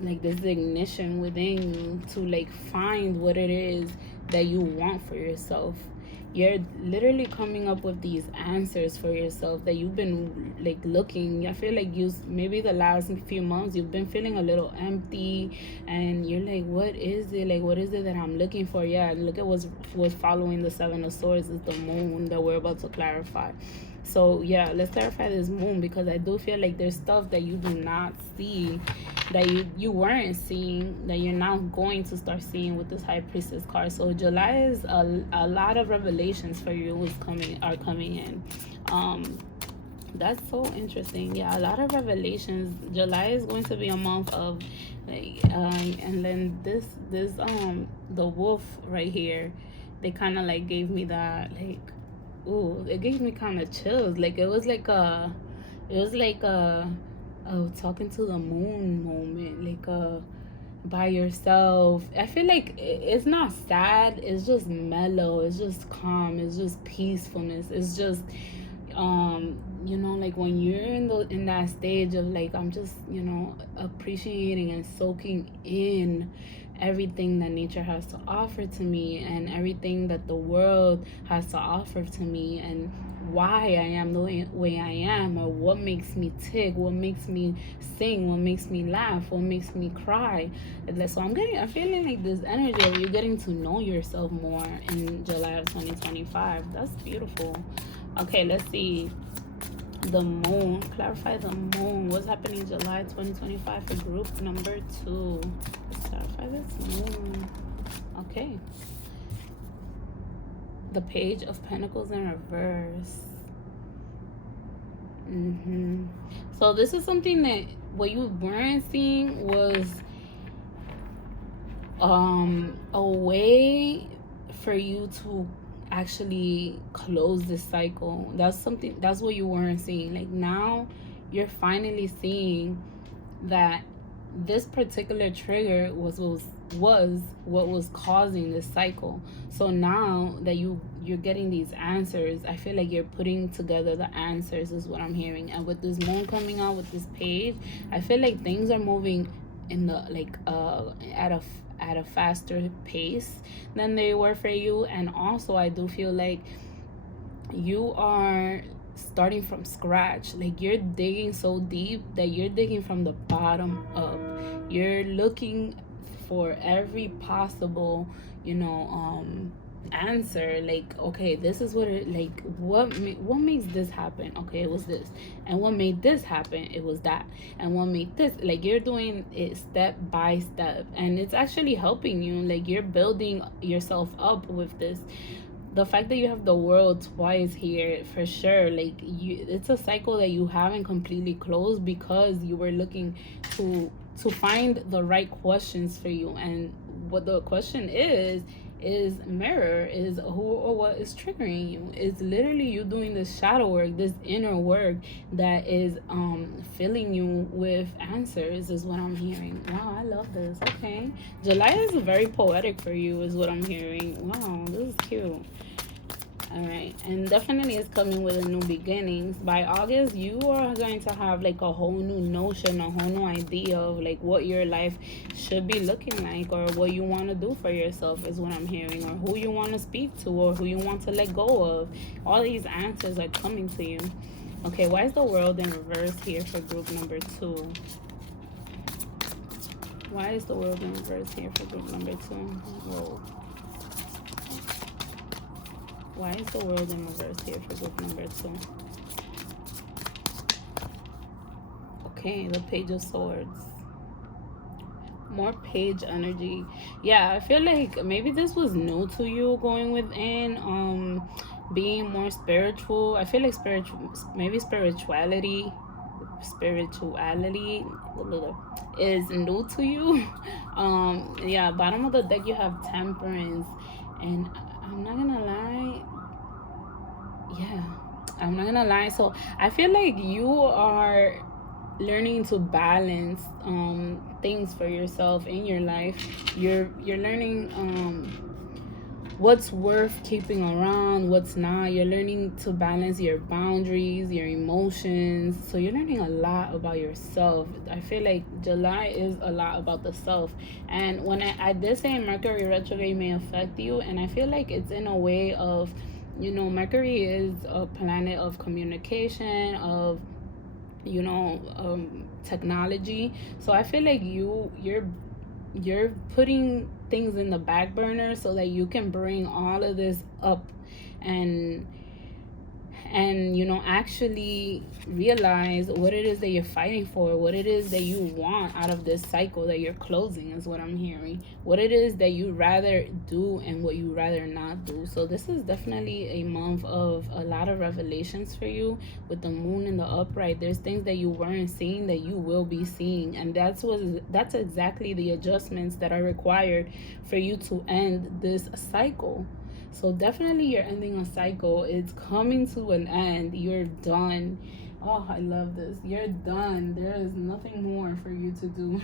like, this ignition within you to, like, find what it is that you want for yourself. You're literally coming up with these answers for yourself that you've been, like, looking. I feel like maybe the last few months you've been feeling a little empty, and you're like, what is it? Like, what is it that I'm looking for? Yeah, look at what's following the 7 of Swords is the moon that we're about to clarify. So yeah, let's clarify this moon, because I do feel like there's stuff that you do not see, that you weren't seeing, that you're now going to start seeing with this High Priestess card. So July is a lot of revelations for you are coming in. That's so interesting. Yeah, a lot of revelations. July is going to be a month of, like, and then this the wolf right here, they kind of like gave me that, like, ooh, it gave me kind of chills. Like, it was like a oh, talking to the moon moment, like by yourself. I feel like it's not sad, it's just mellow, it's just calm, it's just peacefulness, it's just you know, like when you're in that stage of, like, I'm just, you know, appreciating and soaking in everything that nature has to offer to me, and everything that the world has to offer to me, and why I am the way I am, or what makes me tick, what makes me sing, what makes me laugh, what makes me cry. So I'm feeling like this energy of you getting to know yourself more in July of 2025. That's beautiful. Okay, let's see. The moon. Clarify the moon. What's happening July 2025 for group number 2? Let's clarify this moon. Okay. The Page of Pentacles in reverse. So this is something that what you weren't seeing was a way for you to actually close this cycle. That's what you weren't seeing. Like, now you're finally seeing that this particular trigger was what was causing this cycle. So now that you're getting these answers, I feel like you're putting together the answers, is what I'm hearing. And with this moon coming out with this page, I feel like things are moving in the, like, at a faster pace than they were for you. And also I do feel like you are starting from scratch. Like, you're digging so deep that you're digging from the bottom up. You're looking for every possible, you know, answer. Like, okay, this is what it, like, what makes this happen? Okay, it was this. And what made this happen? It was that. And what made this? Like, you're doing it step by step, and it's actually helping you. Like, you're building yourself up with this. The fact that you have the world twice here, for sure, like, it's a cycle that you haven't completely closed, because you were looking to find the right questions for you. And what the question is mirror, is who or what is triggering you. It's literally you doing this shadow work, this inner work, that is filling you with answers, is what I'm hearing. Wow, I love this. Okay, July is very poetic for you, is what I'm hearing. Wow, this is cute. All right, and definitely it's coming with a new beginnings. By August, you are going to have, like, a whole new notion, a whole new idea of, like, what your life should be looking like, or what you want to do for yourself, is what I'm hearing, or who you want to speak to, or who you want to let go of. All these answers are coming to you. Okay, why is the World in reverse here for group number 2? Why is the World in reverse here for group number 2? Whoa. Why is the World in reverse here for group number 2? Okay, the Page of Swords. More page energy. Yeah, I feel like maybe this was new to you, going within, being more spiritual. I feel like spirituality spirituality is new to you. Yeah, bottom of the deck you have temperance, and I'm not gonna lie, yeah, I'm not gonna lie. So I feel like you are learning to balance things for yourself in your life. You're learning what's worth keeping around, what's not. You're learning to balance your boundaries, your emotions. So you're learning a lot about yourself. I feel like July is a lot about the self. And when I did say Mercury retrograde may affect you, and I feel like it's in a way of, Mercury is a planet of communication, of technology. So I feel like you're putting things in the back burner so that you can bring all of this up, and actually realize what it is that you're fighting for, what it is that you want out of this cycle that you're closing, is what I'm hearing. What it is that you rather do and what you rather not do. So this is definitely a month of a lot of revelations for you. With the moon in the upright, there's things that you weren't seeing that you will be seeing, and that's exactly the adjustments that are required for you to end this cycle. So definitely you're ending a cycle. It's coming to an end. You're done. Oh, I love this. You're done. There is nothing more for you to do.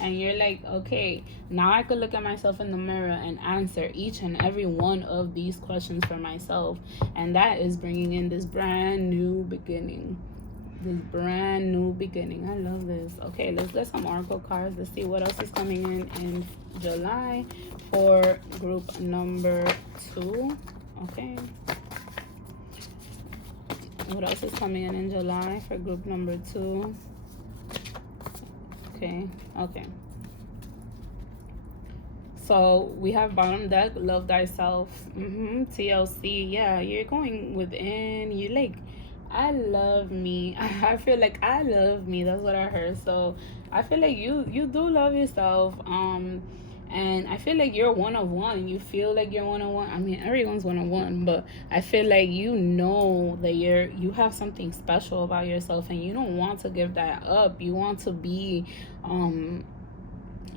And you're like, okay, now I could look at myself in the mirror and answer each and every one of these questions for myself. And that is bringing in this brand new beginning. This brand new beginning. I love this. Okay, let's get some oracle cards. Let's see what else is coming in July for group number 2. Okay, what else is coming in July for group number 2? Okay. So we have bottom deck, love thyself. TLC. Yeah, you're going within. You like, I love me. I feel like I love me. That's what I heard. So I feel like you do love yourself. And I feel like you're one of one. You feel like you're one of one. I mean, everyone's one of one, but I feel like that you have something special about yourself, and you don't want to give that up. You want to be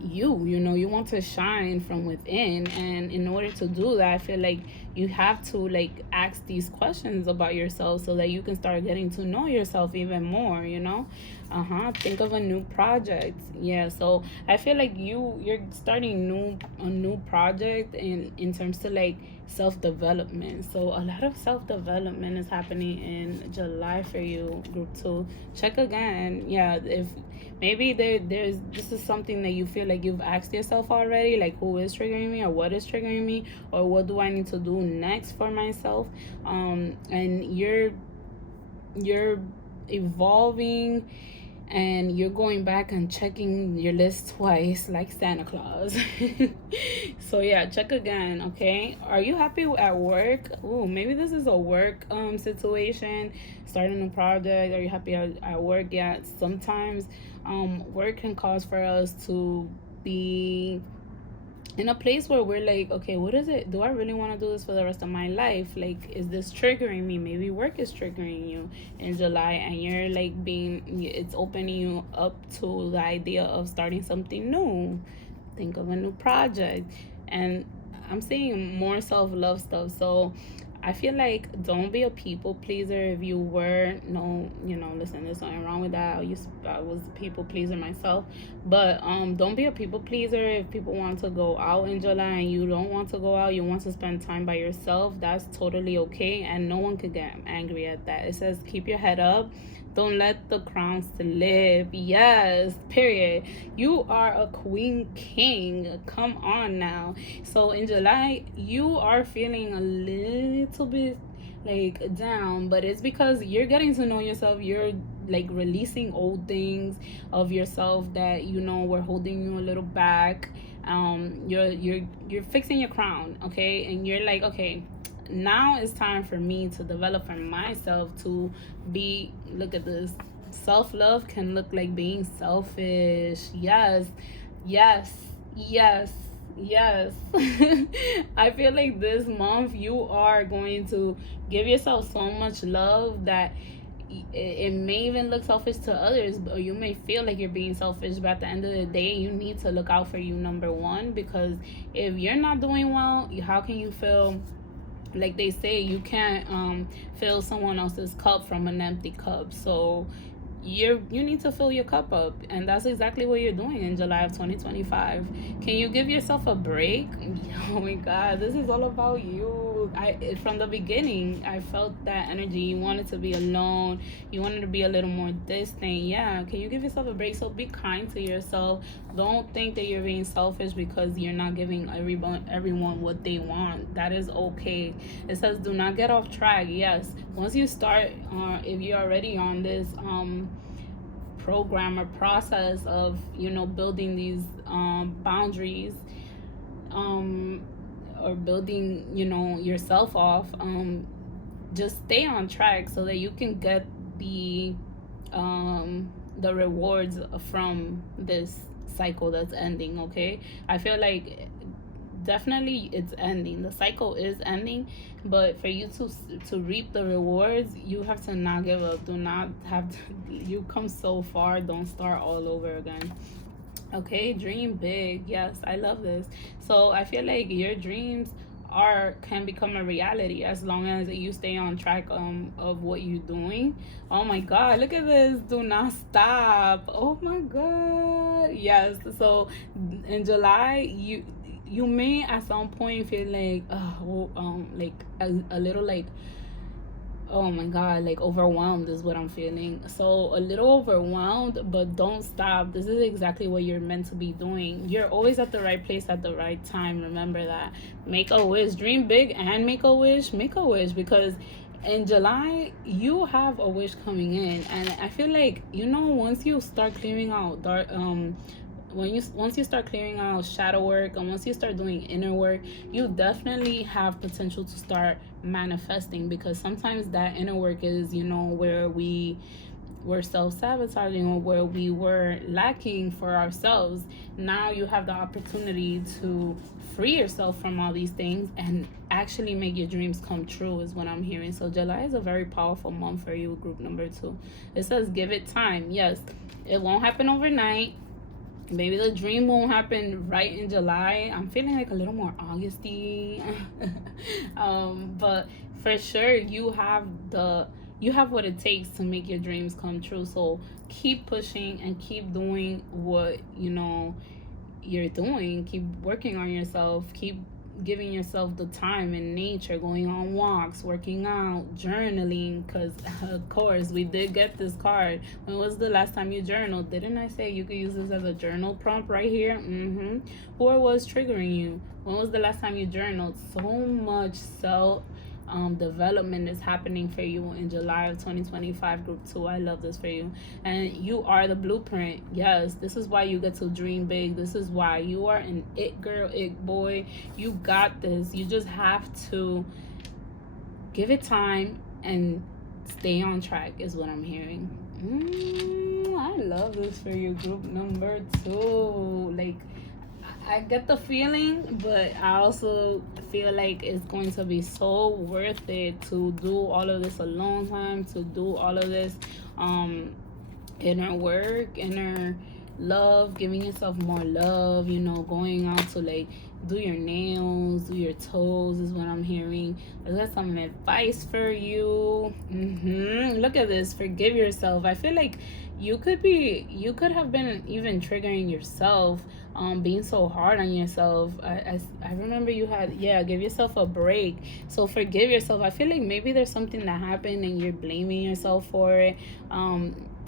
you want to shine from within, and in order to do that, I feel like you have to ask these questions about yourself so that you can start getting to know yourself even more. Think of a new project. Yeah, so I feel like you're starting a new project in terms to self-development. So a lot of self-development is happening in July for you, group 2. Check again. Yeah, if maybe this is something that you feel like you've asked yourself already, like who is triggering me, or what is triggering me, or what do I need to do next for myself. And you're evolving, and you're going back and checking your list twice like Santa Claus. So yeah, check again. Okay, are you happy at work? Ooh, maybe this is a work situation, starting a project. Are you happy at work? Yeah, sometimes work can cause for us to be in a place where we're like, okay, what is it? Do I really want to do this for the rest of my life? Like, is this triggering me? Maybe work is triggering you in July, and you're it's opening you up to the idea of starting something new. Think of a new project. And I'm seeing more self-love stuff. So I feel like don't be a people pleaser. If you were, listen, there's nothing wrong with that. I was a people pleaser myself, but don't be a people pleaser. If people want to go out in July and you don't want to go out, you want to spend time by yourself, that's totally okay, and no one could get angry at that. It says keep your head up. Don't let the crown slip. Yes, period. You are a queen king. Come on now. So in July, you are feeling a little bit down, but it's because you're getting to know yourself. You're releasing old things of yourself that were holding you a little back. You're fixing your crown, okay? And you're like, okay, now it's time for me to develop for myself to be, look at this, self-love can look like being selfish. Yes. I feel like this month you are going to give yourself so much love that it may even look selfish to others, or you may feel like you're being selfish, but at the end of the day, you need to look out for you, number one, because if you're not doing well, how can you feel? Like they say, you can't fill someone else's cup from an empty cup. So you need to fill your cup up, and that's exactly what you're doing in July of 2025. Can you give yourself a break? Oh my god, this is all about you. From the beginning, I felt that energy. You wanted to be alone, you wanted to be a little more distant. Yeah, can you give yourself a break? So be kind to yourself. Don't think that you're being selfish because you're not giving everyone what they want. That is okay. It says do not get off track. Yes, once you start, if you're already on this program or process of building these boundaries, or building yourself off, just stay on track so that you can get the rewards from this cycle that's ending. Okay, I feel like definitely it's ending, the cycle is ending, but for you to reap the rewards, you have to not give up. Do not have to, you come so far, don't start all over again. Okay, dream big. Yes, I love this. So I feel like your dreams can become a reality as long as you stay on track of what you're doing. Oh my god, look at this. Do not stop. Oh my god. Yes. So in July, you may at some point feel like like a little like, oh my god, like overwhelmed is what I'm feeling. So a little overwhelmed, but don't stop. This is exactly what you're meant to be doing. You're always at the right place at the right time. Remember that. Make a wish. Dream big and make a wish. Make a wish, because in July you have a wish coming in. And I feel like, once you start clearing out once you start clearing out shadow work, and once you start doing inner work, you definitely have potential to start manifesting, because sometimes that inner work is where we were self-sabotaging, or where we were lacking for ourselves. Now you have the opportunity to free yourself from all these things and actually make your dreams come true, is what I'm hearing. So July is a very powerful month for you, group number 2. It says give it time. Yes, it won't happen overnight. Maybe the dream won't happen right in July. I'm feeling like a little more Augusty. But for sure you have what it takes to make your dreams come true. So keep pushing and keep doing what you're doing. Keep working on yourself. Keep giving yourself the time in nature, going on walks, working out, journaling, because of course we did get this card. When was the last time you journaled? Didn't I say you could use this as a journal prompt right here? Who was triggering you? When was the last time you journaled? So much self development is happening for you in July of 2025, group 2. I love this for you, and you are the blueprint. Yes, this is why you get to dream big. This is why you are an it girl, it boy. You got this. You just have to give it time and stay on track, is what I'm hearing. I love this for you, group number 2. Like, I get the feeling, but I also feel like it's going to be so worth it to do all of this alone time, to do all of this inner work, inner love, giving yourself more love, going out to like do your nails, do your toes, is what I'm hearing. I got some advice for you. Look at this. Forgive yourself. I feel like you could have been even triggering yourself, being so hard on yourself. I remember you had, give yourself a break. So forgive yourself. I feel like maybe there's something that happened and you're blaming yourself for it.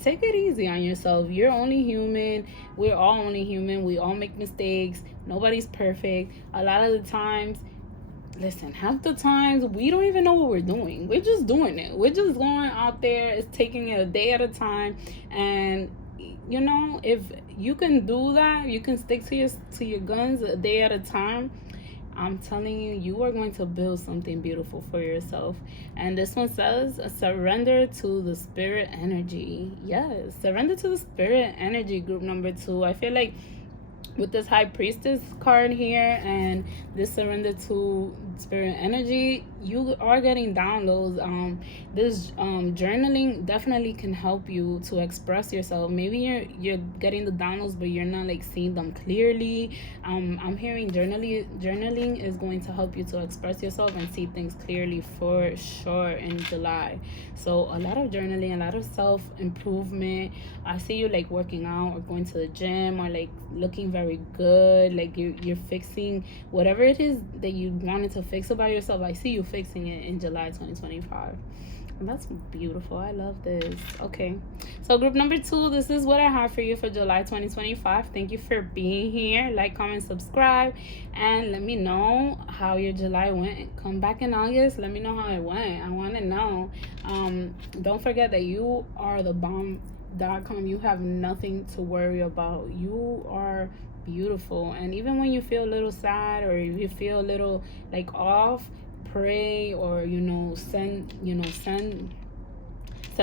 Take it easy on yourself. You're only human. We're all only human. We all make mistakes. Nobody's perfect. A lot of the times, listen, half the times we don't even know what we're doing. We're just doing it. We're just going out there. It's taking it a day at a time. And if you can do that, you can stick to your guns a day at a time. I'm telling you, you are going to build something beautiful for yourself. And this one says, surrender to the spirit energy. Yes, surrender to the spirit energy, group number 2. I feel like with this high priestess card here and this surrender to spirit energy, you are getting downloads. This journaling definitely can help you to express yourself. Maybe you're getting the downloads, but you're not like seeing them clearly. I'm hearing journaling is going to help you to express yourself and see things clearly for sure in July. So a lot of journaling, a lot of self improvement. I see you like working out or going to the gym or like looking very good, like you're fixing whatever it is that you wanted to fix about yourself. I see you fixing it in July 2025. And that's beautiful. I love this. Okay, so group number 2, this is what I have for you for July 2025. Thank you for being here. Like, comment, subscribe, and let me know how your July went. Come back in August, let me know how it went. I want to know. Don't forget that you are the bomb.com. You have nothing to worry about. You are beautiful. And even when you feel a little sad or you feel a little like off, pray, or send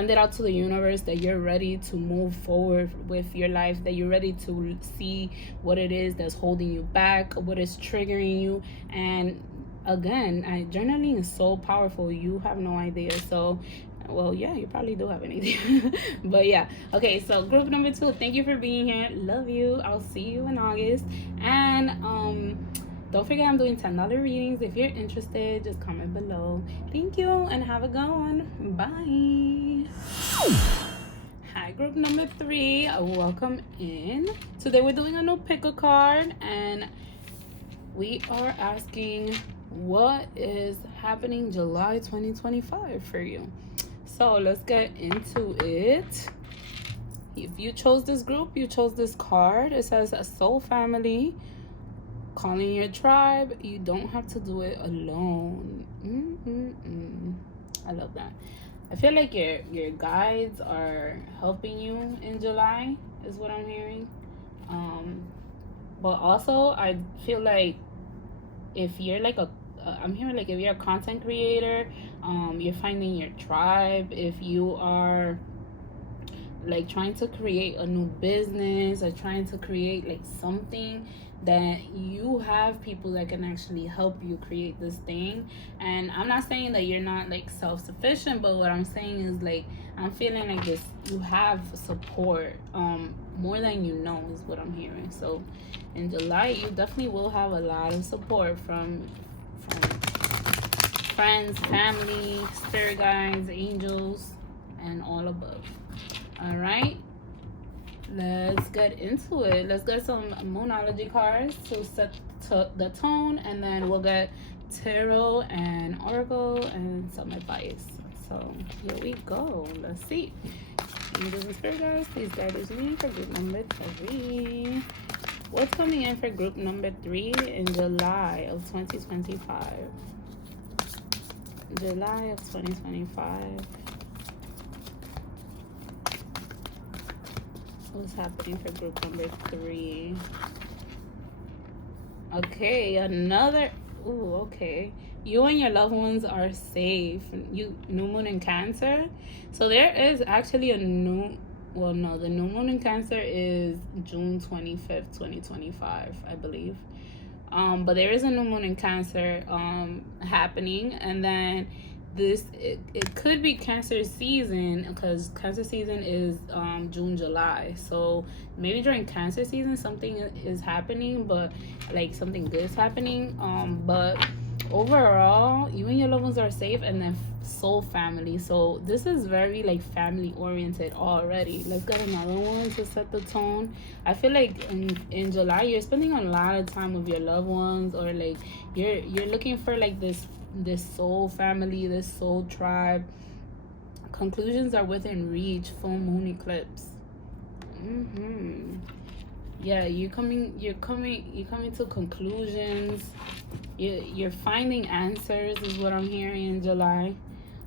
it out to the universe that you're ready to move forward with your life, that you're ready to see what it is that's holding you back, what is triggering you. And again, journaling is so powerful. You have no idea. So well, yeah, you probably do have an idea. But yeah, okay, so group number 2, thank you for being here. Love you. I'll see you in August. And don't forget, I'm doing $10 readings. If you're interested, just comment below. Thank you and have a good one. Bye. Hi, group number 3. Welcome in. Today we're doing a no pick a card, and we are asking what is happening July 2025 for you. So let's get into it. If you chose this group, you chose this card. It says a soul family. Calling your tribe. You don't have to do it alone. I love that. I feel like your guides are helping you in July, is what I'm hearing. But also I feel like if you're like I'm hearing like if you're a content creator, you're finding your tribe. If you are like trying to create a new business or trying to create like something, that you have people that can actually help you create this thing. And I'm not saying that you're not like self-sufficient, but what I'm saying is like I'm feeling like this, you have support more than you know, is what I'm hearing. So in July, you definitely will have a lot of support from friends, family, spirit guides, angels, and all above. All right, let's get into it. Let's get some Moonology cards to set the tone, and then we'll get tarot and oracle and some advice. So here we go. Let's see. Angels and spirit guides, please guide us me for group number 3. What's coming in for group number 3 in July of 2025? July of 2025. What's happening for group number 3? Okay, another. Ooh, okay. You and your loved ones are safe. You new moon in Cancer. So there is actually a new. Well, no, the new moon in Cancer is June 25th, 2025, I believe. But there is a new moon in Cancer happening, and then it could be Cancer season, because Cancer season is June, July. So maybe during Cancer season something is happening, but like something good is happening. But overall, you and your loved ones are safe. And then soul family, so this is very like family oriented already. Let's get another one to set the tone. I feel like in July you're spending a lot of time with your loved ones, or like you're looking for like this soul family, this soul tribe. Conclusions are within reach. Full moon eclipse. Yeah, you're coming to conclusions. You're finding answers, is what I'm hearing in July.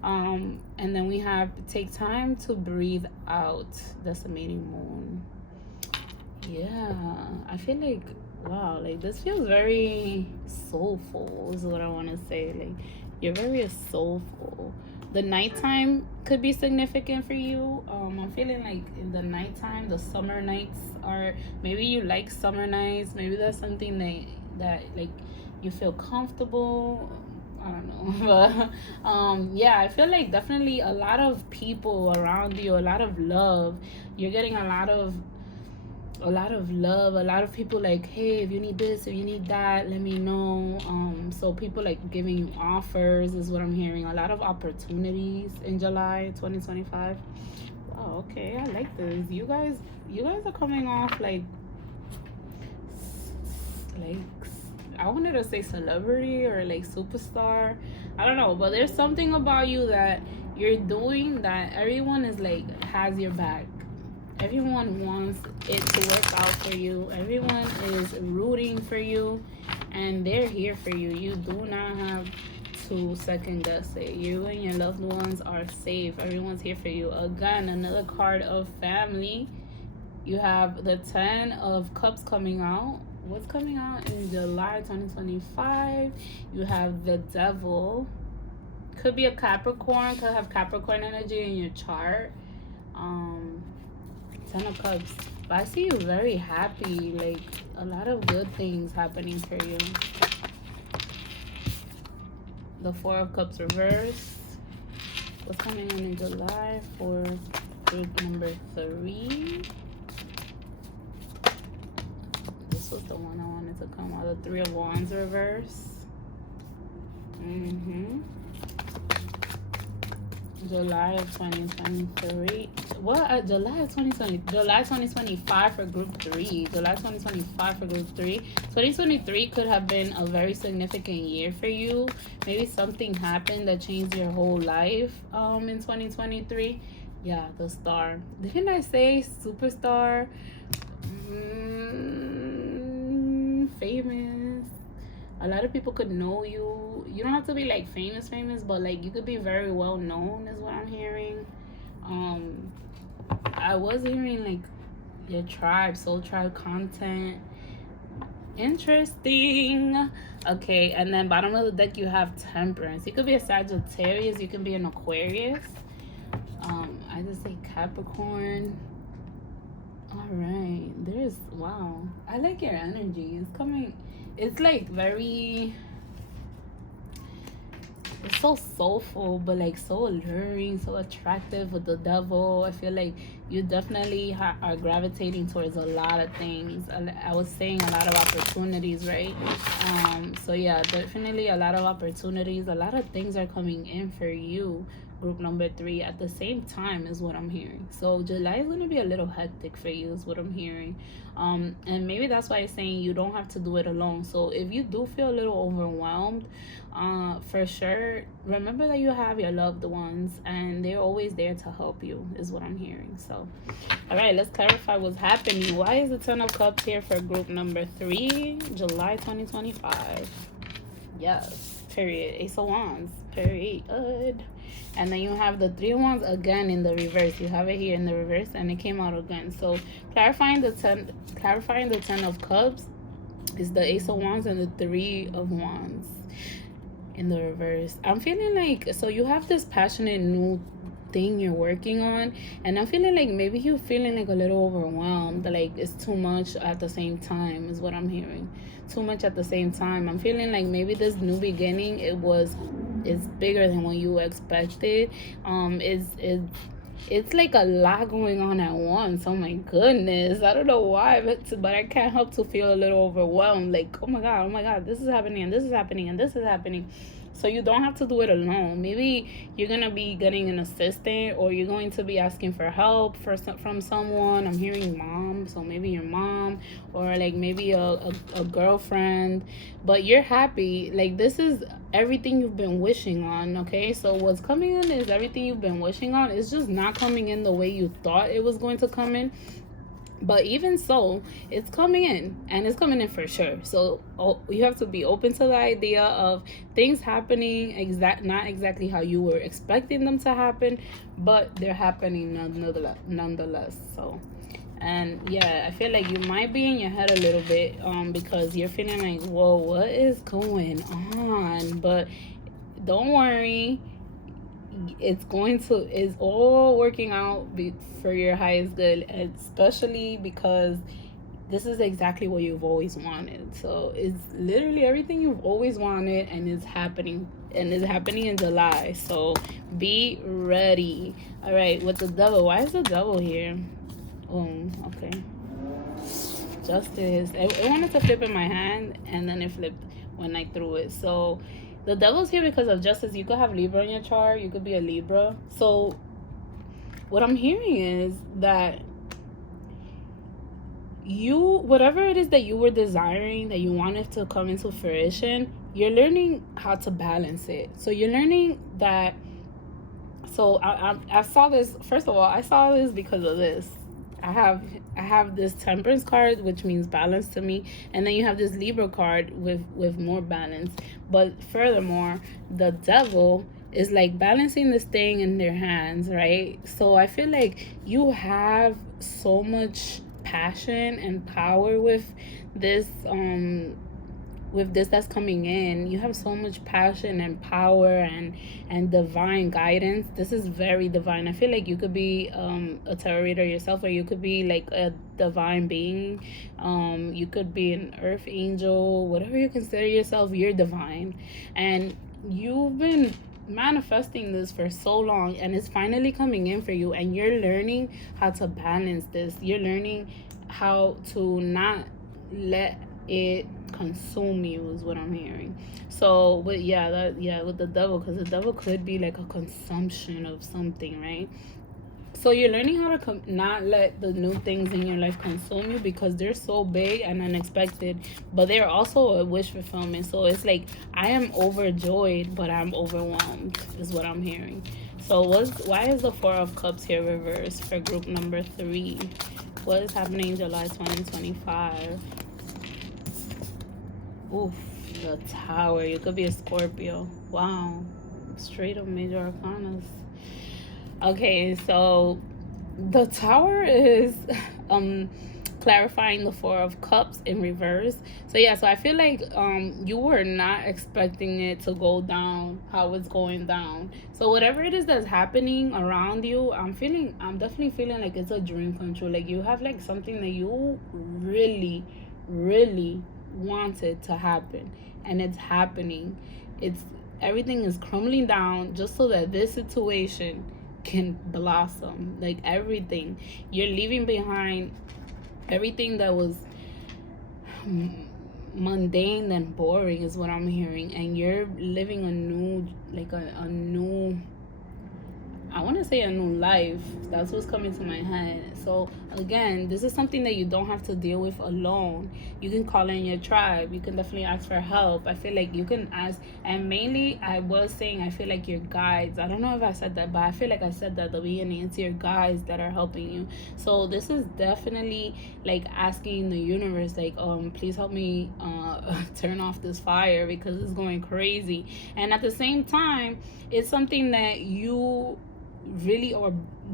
And then we have take time to breathe out. That's the mating moon. Yeah, I feel like, wow, like this feels very soulful, is what I want to say. Like you're very soulful. The nighttime could be significant for you. I'm feeling like in the nighttime, the summer nights are, maybe you like summer nights. Maybe that's something that like you feel comfortable I don't know. But yeah, I feel like definitely a lot of people around you, a lot of love. You're getting a lot of love, a lot of people like, hey, if you need this, if you need that, let me know. So people like giving you offers is what I'm hearing. A lot of opportunities in July 2025. Wow, okay, I like this. You guys are coming off like I wanted to say celebrity or like superstar. I don't know, but there's something about you that you're doing that everyone is like has your back. Everyone wants it to work out for you. Everyone is rooting for you and they're here for you. You do not have to second guess it. You and your loved ones are safe. Everyone's here for you. Again, another card of family. You have the 10 of Cups coming out. What's coming out in July 2025? You have the Devil. Could be a Capricorn. Could have Capricorn energy in your chart. 10 of Cups. But I see you very happy. Like, a lot of good things happening for you. The 4 of Cups reverse. What's coming in July for group number 3? This was the one I wanted to come out. The 3 of Wands reverse. July of 2023. What? July of 2020. July 2025 for group 3. July 2025 for group 3. 2023 could have been a very significant year for you. Maybe something happened that changed your whole life in 2023. Yeah, the Star. Didn't I say superstar? Famous. A lot of people could know you. You don't have to be like famous, but like you could be very well known is what I'm hearing. I was hearing like your tribe, soul tribe content. Interesting. Okay, and then bottom of the deck you have Temperance. You could be a Sagittarius, you can be an Aquarius. I just say Capricorn. All right, wow, I like your energy. It's coming. It's like it's so soulful, but like so alluring, so attractive with the Devil. I feel like you definitely are gravitating towards a lot of things. I was saying a lot of opportunities, right? So yeah, definitely a lot of opportunities. A lot of things are coming in for you. Group number 3 at the same time is what I'm hearing. So July is going to be a little hectic for you is what I'm hearing. And maybe that's why I'm saying you don't have to do it alone. So if you do feel a little overwhelmed, for sure, remember that you have your loved ones and they're always there to help you is what I'm hearing. So all right, let's clarify what's happening. Why is the 10 of Cups here for group number 3, July 2025? Yes, period. Ace of Wands, period. And then you have the 3 of Wands again in the reverse. You have it here in the reverse and it came out again. So clarifying the 10 of Cups is the Ace of Wands and the 3 of Wands in the reverse. I'm feeling like, so you have this passionate new thing you're working on, and I'm feeling like maybe you're feeling like a little overwhelmed, like it's too much at the same time is what I'm hearing. Too much at the same time. I'm feeling like maybe this new beginning is bigger than what you expected. It's like a lot going on at once. Oh my goodness, I don't know why, but I can't help to feel a little overwhelmed, like oh my god, this is happening and this is happening and this is happening. So you don't have to do it alone. Maybe you're gonna be getting an assistant, or you're going to be asking for help from someone. I'm hearing mom, so maybe your mom, or like maybe a girlfriend. But you're happy. Like this is everything you've been wishing on. Okay, so what's coming in is everything you've been wishing on. It's just not coming in the way you thought it was going to come in. But even so, it's coming in, and it's coming in for sure. So you have to be open to the idea of things happening not exactly how you were expecting them to happen, but they're happening nonetheless. So, and yeah, I feel like you might be in your head a little bit because you're feeling like, whoa, what is going on? But don't worry, it's all working out for your highest good, especially because this is exactly what you've always wanted. So it's literally everything you've always wanted, and it's happening. And it's happening in July. So be ready. All right, with the devil. Why is the devil here? Okay. Justice. It wanted to flip in my hand, and then it flipped when I threw it. So the devil's here because of justice. You could have Libra in your chart. You could be a Libra. So what I'm hearing is that whatever it is that you were desiring, that you wanted to come into fruition, you're learning how to balance it. So you're learning that. So I saw this. First of all, I saw this because of this. I have this Temperance card, which means balance to me, and then you have this Libra card with more balance. But furthermore, the devil is like balancing this thing in their hands, right? So I feel like you have so much passion and power with this that's coming in. You have so much passion and power and divine guidance. This is very divine. I feel like you could be a tarot reader yourself, or you could be like a divine being. You could be an earth angel, whatever you consider yourself. You're divine, and you've been manifesting this for so long, and it's finally coming in for you, and you're learning how to balance this. You're learning how to not let it consume you, is what I'm hearing. So but with the devil, because the devil could be like a consumption of something, right? So you're learning how to not let the new things in your life consume you, because they're so big and unexpected, but they're also a wish fulfillment. So it's like, I am overjoyed, but I'm overwhelmed, is what I'm hearing. So why is the Four of Cups here reversed for group number 3? What is happening July 2025? Oof, the Tower. You could be a Scorpio. Wow. Straight up major arcanas. Okay, so the Tower is clarifying the Four of Cups in reverse. So yeah, so I feel like you were not expecting it to go down how it's going down. So whatever it is that's happening around you, I'm definitely feeling like it's a dream come true. Like you have like something that you really, really wanted to happen, and it's happening. Everything is crumbling down just so that this situation can blossom. Like everything, you're leaving behind everything that was mundane and boring, is what I'm hearing, and you're living a new, like a new, I want to say a new life. That's what's coming to my head. So again, this is something that you don't have to deal with alone. You can call in your tribe. You can definitely ask for help. I feel like you can ask, and mainly I was saying, I feel like your guides, I don't know if I said that, but I feel like I said that at the beginning. It's your guides that are helping you. So this is definitely like asking the universe, like, please help me turn off this fire, because it's going crazy. And at the same time, it's something that you really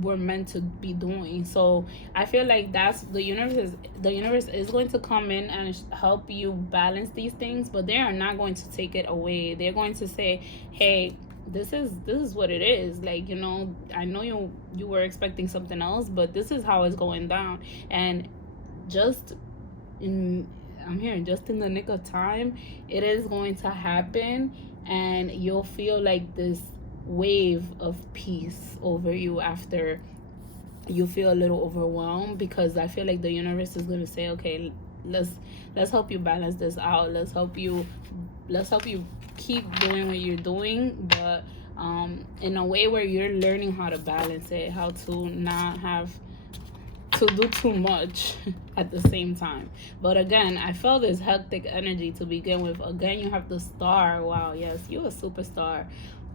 were meant to be doing. So I feel like that's the universe is going to come in and help you balance these things, but they are not going to take it away. They're going to say, hey, this is what it is. Like, you know, I know you were expecting something else, but this is how it's going down. And I'm hearing just in the nick of time, it is going to happen, and you'll feel like this wave of peace over you after you feel a little overwhelmed, because I feel like the universe is going to say, okay, let's help you balance this out. Let's help you keep doing what you're doing, but in a way where you're learning how to balance it, how to not have to do too much at the same time. But again, I felt this hectic energy to begin with. Again, you have the Star. Wow, yes, you're a superstar.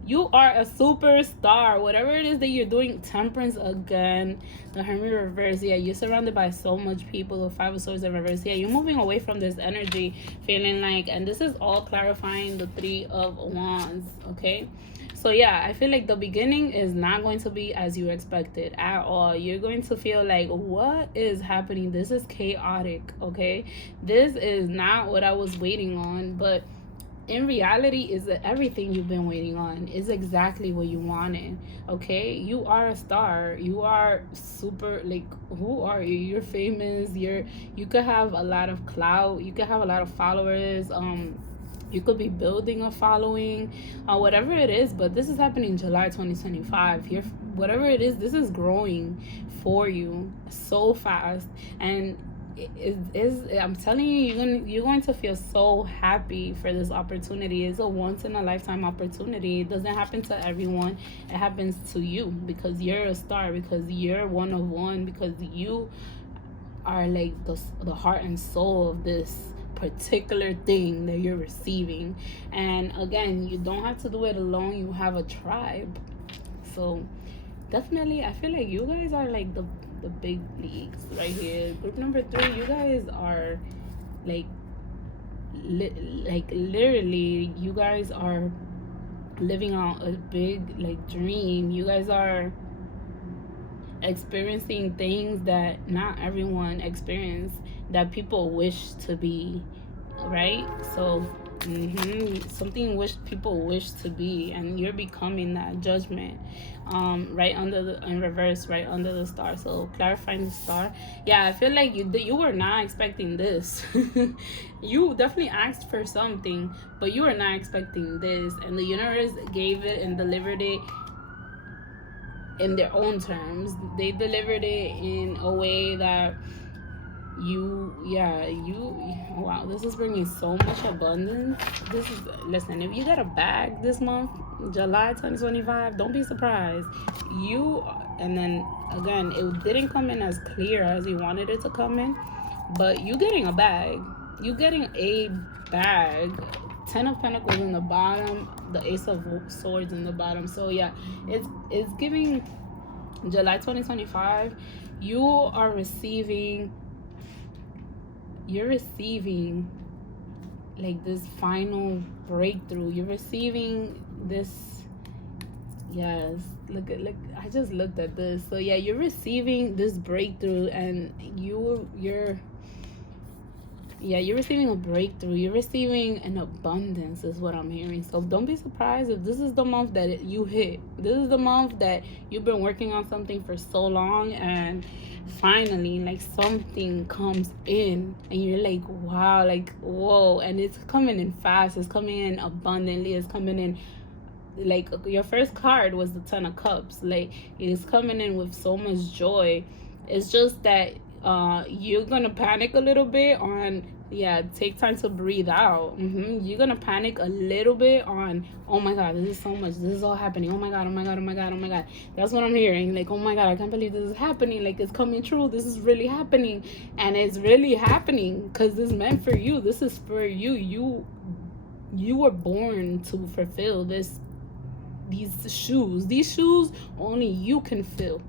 You are a superstar. Whatever it is that you're doing, Temperance again, the Hermit reverse. Yeah, you're surrounded by so much people. The Five of Swords in reverse. Yeah, you're moving away from this energy, feeling like, and this is all clarifying the Three of Wands, okay? So yeah, I feel like the beginning is not going to be as you expected at all. You're going to feel like, what is happening? This is chaotic, okay? This is not what I was waiting on, but in reality, is everything you've been waiting on is exactly what you wanted. Okay, you are a star, you are super, like, who are you? You're famous, you could have a lot of clout, you could have a lot of followers, you could be building a following, whatever it is. But this is happening July 2025. Here, whatever it is, this is growing for you so fast. And I'm telling you, you're going to feel so happy for this opportunity. It's a once in a lifetime opportunity. It doesn't happen to everyone. It happens to you because you're a star, because you're one of one, because you are like the heart and soul of this particular thing that you're receiving. And again, you don't have to do it alone. You have a tribe. So definitely, I feel like you guys are like the big leagues right here. Group number 3, you guys are like literally, you guys are living out a big like dream. You guys are experiencing things that not everyone experienced, that people wish to be, right? So something people wish to be, and you're becoming that judgment, right under the, in reverse, right under the star. So clarifying the star. Yeah, I feel like you were not expecting this. You definitely asked for something, but you were not expecting this, and the universe gave it and delivered it in their own terms. They delivered it in a way that wow, this is bringing so much abundance. Listen, if you got a bag this month, July 2025, don't be surprised. And then again, it didn't come in as clear as you wanted it to come in, but you getting a bag. You getting a bag. 10 of Pentacles in the bottom, the Ace of Swords in the bottom. So yeah, it's giving July 2025. You're receiving like this final breakthrough. You're receiving this. Yes, look, I just looked at this. So yeah, you're receiving this breakthrough, and you're receiving a breakthrough. You're receiving an abundance is what I'm hearing. So don't be surprised if this is the month that you hit. This is the month that you've been working on something for so long, and finally, like, something comes in and you're like, wow, like, whoa. And it's coming in fast. It's coming in abundantly. It's coming in, like, your first card was the 10 of Cups. Like, it's coming in with so much joy. It's just that you're gonna panic a little bit on, take time to breathe out. You're gonna panic a little bit on, oh my god, this is so much, this is all happening, oh my god, oh my god, oh my god, oh my god. That's what I'm hearing. Like, oh my god, I can't believe this is happening. Like, it's coming true. This is really happening. And it's really happening because this is meant for you. This is for you. You were born to fulfill these shoes only you can fill.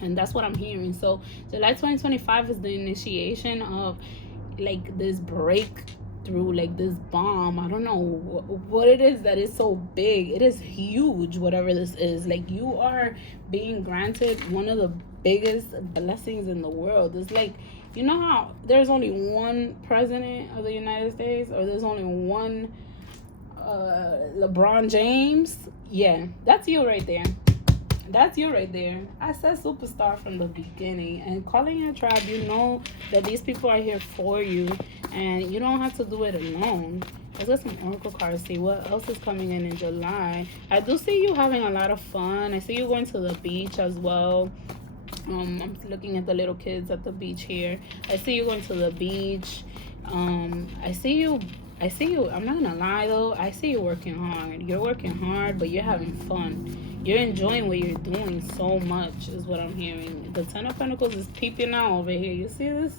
And that's what I'm hearing. So July 2025 is the initiation of, like, this breakthrough, like this bomb. I don't know what it is that is so big. It is huge, whatever this is. Like, you are being granted one of the biggest blessings in the world. It's like, you know how there's only one president of the United States, or there's only one LeBron James? Yeah, that's you right there. That's you right there. I said superstar from the beginning. And calling your tribe, you know that these people are here for you, and you don't have to do it alone. Let's get some oracle cards, see what else is coming in July. I do see you having a lot of fun. I see you going to the beach as well. I'm looking at the little kids at the beach here. I see you going to the beach. I see you, I'm not gonna lie though, I see you working hard. You're working hard, but you're having fun. You're enjoying what you're doing so much is what I'm hearing. The 10 of Pentacles is peeping out over here. You see this?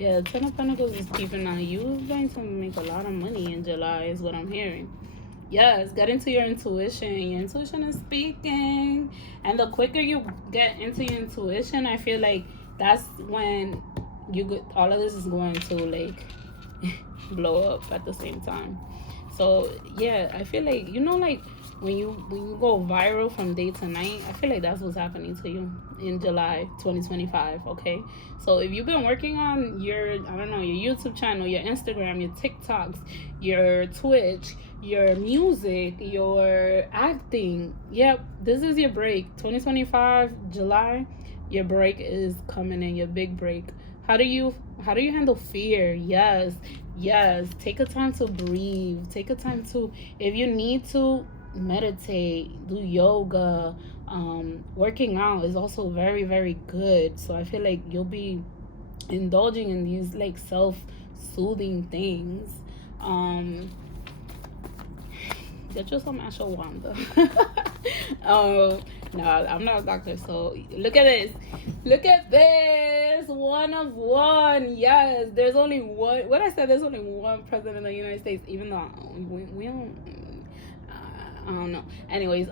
Yeah, the 10 of Pentacles is peeping out. You're going to make a lot of money in July is what I'm hearing. Yes, get into your intuition. Your intuition is speaking. And the quicker you get into your intuition, I feel like that's when all of this is going to, like, blow up at the same time. So yeah, I feel like, you know, like when you go viral from day to night, I feel like that's what's happening to you in July 2025. Okay, so if you've been working on your, I don't know, your YouTube channel, your Instagram, your TikToks, your Twitch, your music, your acting, yep, this is your break. 2025 July, your break is coming in, your big break. How do you handle fear? Yes, take a time to breathe, take a time to, if you need to, meditate, do yoga. Working out is also very, very good. So I feel like you'll be indulging in these like self-soothing things. Get you some ashwagandha. No, I'm not a doctor, so look at this. Look at this. One of one. Yes, there's only one. What I said, there's only one president of the United States, even though we don't. I don't know. Anyways,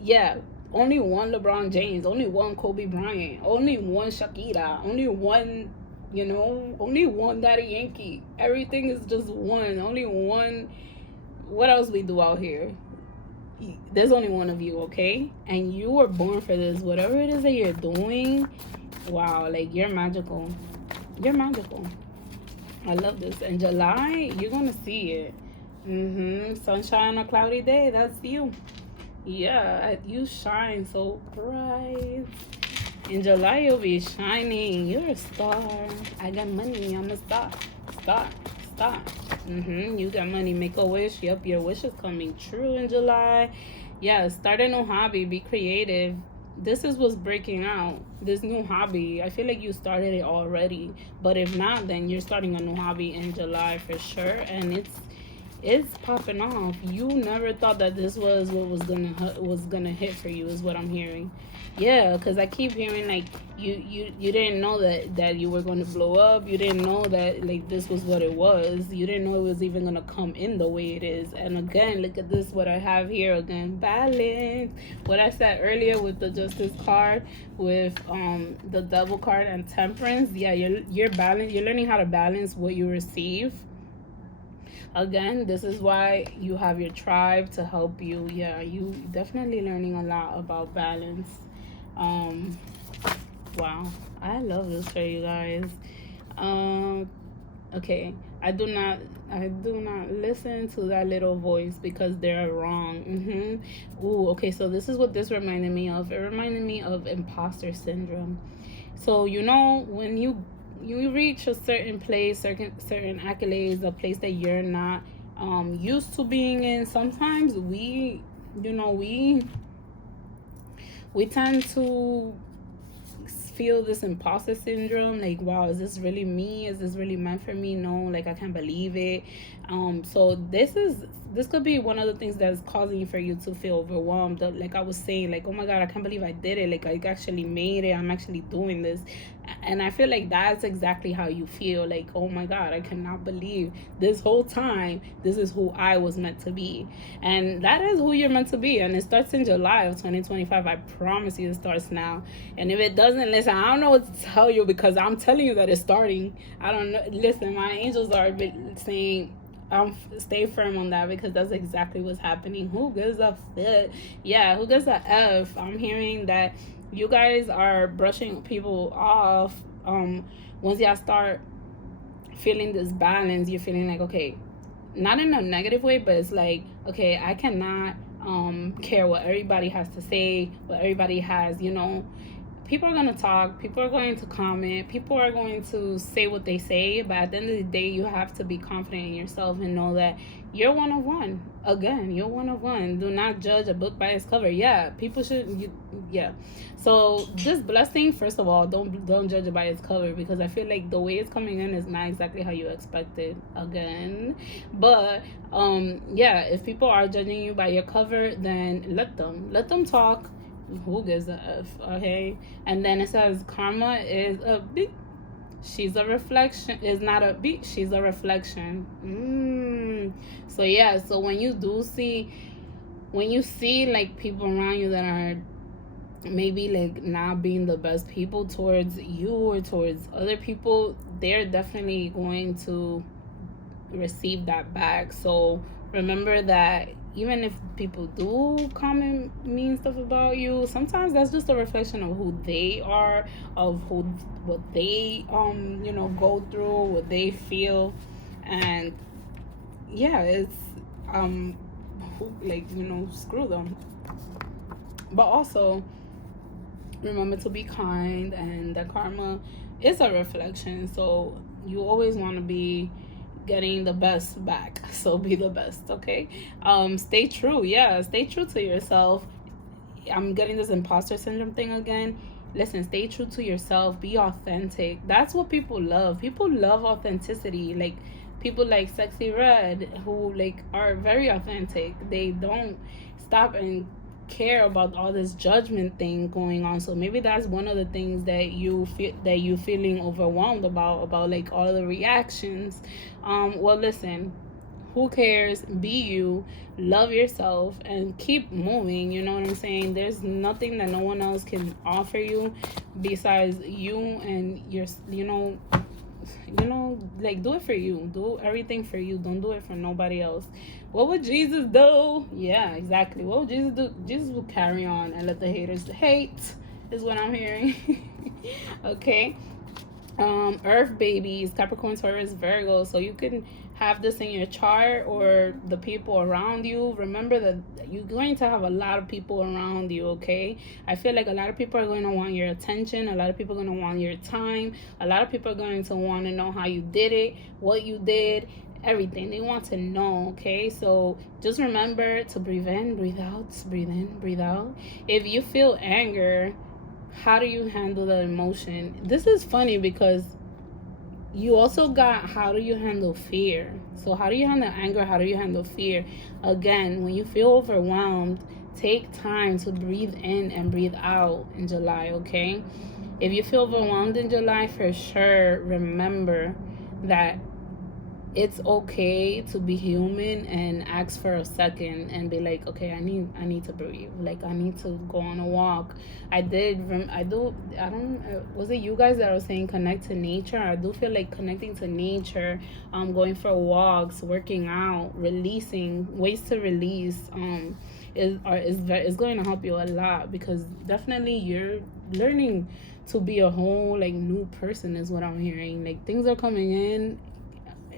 yeah. Only one LeBron James. Only one Kobe Bryant. Only one Shakira. Only one. Only one Daddy Yankee. Everything is just one. Only one. What else we do out here? There's only one of you, okay? And you were born for this. Whatever it is that you're doing, wow, like you're magical. You're magical. I love this. In July, you're gonna see it. Sunshine on a cloudy day. That's you. Yeah, you shine so bright. In July, you'll be shining. You're a star. I got money. I'm a star. Star. You got money. Make a wish. Yep, your wish is coming true in July. Yeah, start a new hobby. Be creative. This is what's breaking out. This new hobby. I feel like you started it already, but if not, then you're starting a new hobby in July for sure, and it's popping off. You never thought that this was what was gonna hit for you, is what I'm hearing. Yeah, because I keep hearing like you didn't know that you were going to blow up. You didn't know that like this was what it was. You didn't know it was even going to come in the way it is. And again, look at this, what I have here again, balance. What I said earlier with the Justice card, with the Devil card and Temperance. Yeah, you're balanced. You're learning how to balance what you receive. Again, this is why you have your tribe to help you. Yeah, you definitely learning a lot about balance. Wow, I love this for you guys. Okay, I do not listen to that little voice because they're wrong. Ooh, okay, so this is what this reminded me of. It reminded me of imposter syndrome. So when you reach a certain place, certain accolades, a place that you're not used to being in, sometimes we tend to feel this imposter syndrome, like, wow, is this really me? Is this really meant for me? No, like, I can't believe it. So this could be one of the things that's causing for you to feel overwhelmed. Like I was saying, like, oh my God, I can't believe I did it. Like, I actually made it. I'm actually doing this. And I feel like that's exactly how you feel. Like, oh my God, I cannot believe this whole time this is who I was meant to be. And that is who you're meant to be. And it starts in July of 2025. I promise you it starts now. And if it doesn't, listen, I don't know what to tell you, because I'm telling you that it's starting. I don't know. Listen, my angels are saying, stay firm on that, because that's exactly what's happening. Who gives a fit? Yeah, who gives a F? I'm hearing that you guys are brushing people off. Once y'all start feeling this balance, you're feeling like, okay, not in a negative way, but it's like, okay, I cannot care what everybody has to say, what everybody has, people are going to talk, people are going to comment, people are going to say what they say, but at the end of the day, you have to be confident in yourself and know that you're one of one. Again, you're one of one. Do not judge a book by its cover. Yeah, people should, yeah. So this blessing, first of all, don't judge it by its cover, because I feel like the way it's coming in is not exactly how you expected, again. But yeah, if people are judging you by your cover, then let them talk. Who gives a F? Okay. And then it says karma is a beat. She's a reflection. Is not a beat. She's a reflection. So yeah. So when you see like people around you that are maybe like not being the best people towards you or towards other people, they're definitely going to receive that back. So Remember that even if people do comment mean stuff about you, sometimes that's just a reflection of who they are, of who what they go through, what they feel. And yeah, it's screw them. But also remember to be kind, and the karma is a reflection, so you always want to be getting the best back. So be the best, okay? Stay true. Yeah, stay true to yourself. I'm getting this imposter syndrome thing again. Listen, stay true to yourself. Be authentic. That's what people love. People love authenticity. Like people like Sexy Red, who like are very authentic. They don't stop and care about all this judgment thing going on. So maybe that's one of the things that you feel, that you feeling overwhelmed about like all the reactions. Well, listen, who cares? Be you, love yourself, and keep moving. You know what I'm saying? There's nothing that no one else can offer you besides you and your, like do it for you. Do everything for you. Don't do it for nobody else. What would Jesus do? Yeah, exactly. What would Jesus do? Jesus will carry on and let the haters hate, is what I'm hearing. Okay. Earth babies, Capricorn, Taurus, Virgo. So you can have this in your chart, or the people around you. Remember that you're going to have a lot of people around you, okay? I feel like a lot of people are going to want your attention. A lot of people are going to want your time. A lot of people are going to want to know how you did it, what you did, everything. They want to know, okay? So just remember to breathe in, breathe out, breathe in, breathe out. If you feel anger, how do you handle the emotion? This is funny because you also got how do you handle fear. So how do you handle anger? How do you handle fear? Again, when you feel overwhelmed, take time to breathe in and breathe out in July, okay? If you feel overwhelmed in July, for sure, remember that it's okay to be human and ask for a second and be like, okay, I need to breathe. Like I need to go on a walk. I don't was it you guys that were saying connect to nature? I do feel like connecting to nature, going for walks, working out, releasing, ways to release, is going to help you a lot, because definitely you're learning to be a whole like new person, is what I'm hearing. Like things are coming in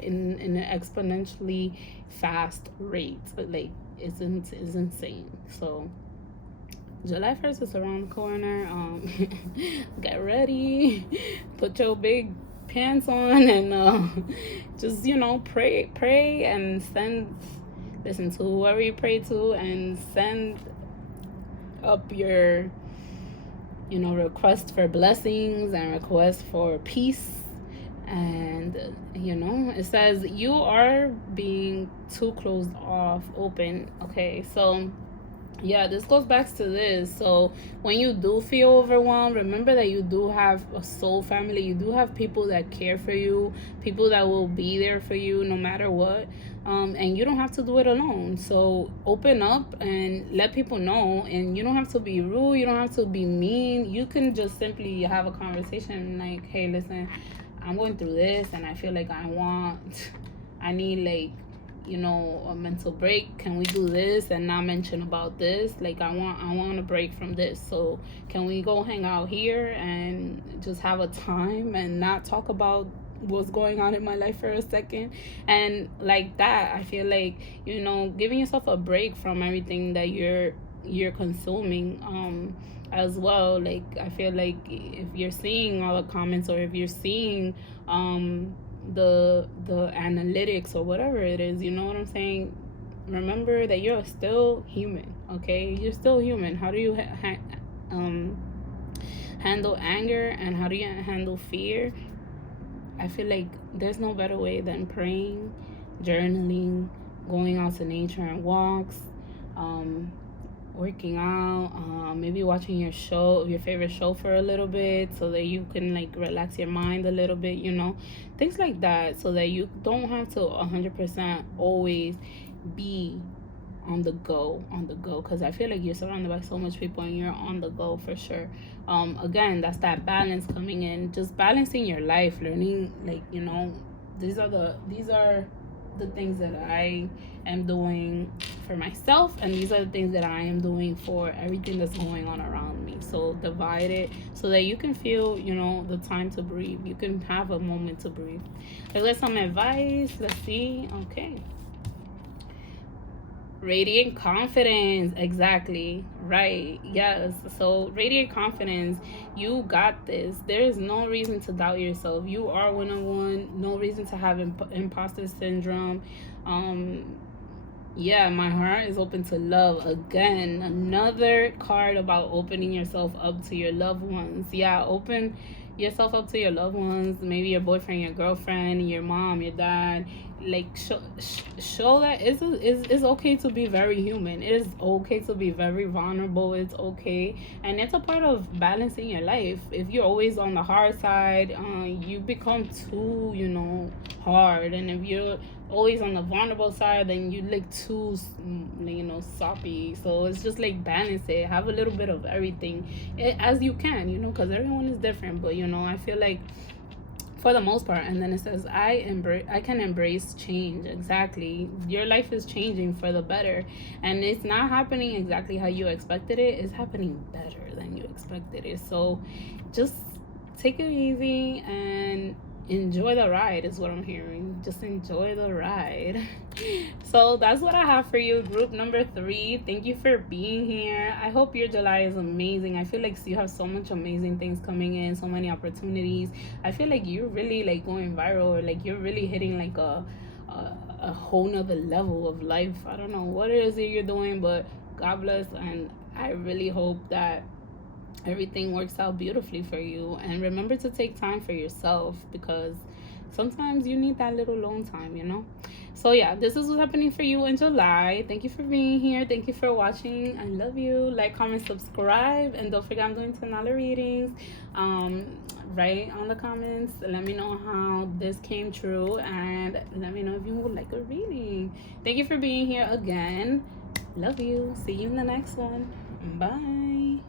an exponentially fast rate. Like it's insane. So July 1st is around the corner. Get ready, put your big pants on, and just pray and listen to whoever you pray to, and send up your request for blessings and request for peace. And it says you are being too closed off, open. Okay, so yeah, this goes back to this. So when you do feel overwhelmed, remember that you do have a soul family. You do have people that care for you, people that will be there for you no matter what. And you don't have to do it alone. So open up and let people know. And you don't have to be rude. You don't have to be mean. You can just simply have a conversation like, hey, listen, I'm going through this and I feel like I need like, a mental break. Can we do this and not mention about this? Like I want a break from this. So can we go hang out here and just have a time and not talk about what's going on in my life for a second? And like that, I feel like, giving yourself a break from everything that you're consuming, as well. Like I feel like if you're seeing all the comments, or if you're seeing the analytics or whatever it is, you know what I'm saying, remember that you're still human, okay? You're still human. How do you handle anger, and how do you handle fear? I feel like there's no better way than praying, journaling, going out to nature and walks, working out, maybe watching your favorite show for a little bit, so that you can like relax your mind a little bit, things like that, so that you don't have to 100% always be on the go, because I feel like you're surrounded by so much people and you're on the go for sure. Again, that's that balance coming in, just balancing your life, learning, like, these are the things that I am doing for myself, and these are the things that I am doing for everything that's going on around me. So divide it so that you can feel, you know, the time to breathe. You can have a moment to breathe. Let's get some advice. Let's see. Okay. Radiant confidence. Exactly. Right. Yes. So radiant confidence. You got this. There is no reason to doubt yourself. You are 101. No reason to have imposter syndrome. Yeah, my heart is open to love. Again, another card about opening yourself up to your loved ones. Yeah, open yourself up to your loved ones. Maybe your boyfriend, your girlfriend, your mom, your dad. Like show that it's okay to be very human. It is okay to be very vulnerable. It's okay, and it's a part of balancing your life. If you're always on the hard side, you become too, you know, hard. And if you're always on the vulnerable side, then you look too, you know, soppy. So it's just like balance it. Have a little bit of everything, as you can, you know, because everyone is different. But you know, I feel like for the most part. And then it says I can embrace change. Exactly, your life is changing for the better, and it's not happening exactly how you expected it. It's happening better than you expected it. So just take it easy and enjoy the ride is what I'm hearing. Just enjoy the ride. So that's what I have for you, group number 3. Thank you for being here. I hope your July is amazing. I feel like you have so much amazing things coming in, so many opportunities. I feel like you're really like going viral, or like you're really hitting like a whole nother level of life. I don't know what it is that you're doing, but God bless. And I really hope that everything works out beautifully for you. And remember to take time for yourself, because sometimes you need that little alone time, you know. So yeah, this is what's happening for you in July. Thank you for being here. Thank you for watching. I love you. Like, comment, subscribe, and don't forget I'm doing $10 readings. Write on the comments, let me know how this came true, and let me know if you would like a reading. Thank you for being here again. Love you. See you in the next one. Bye.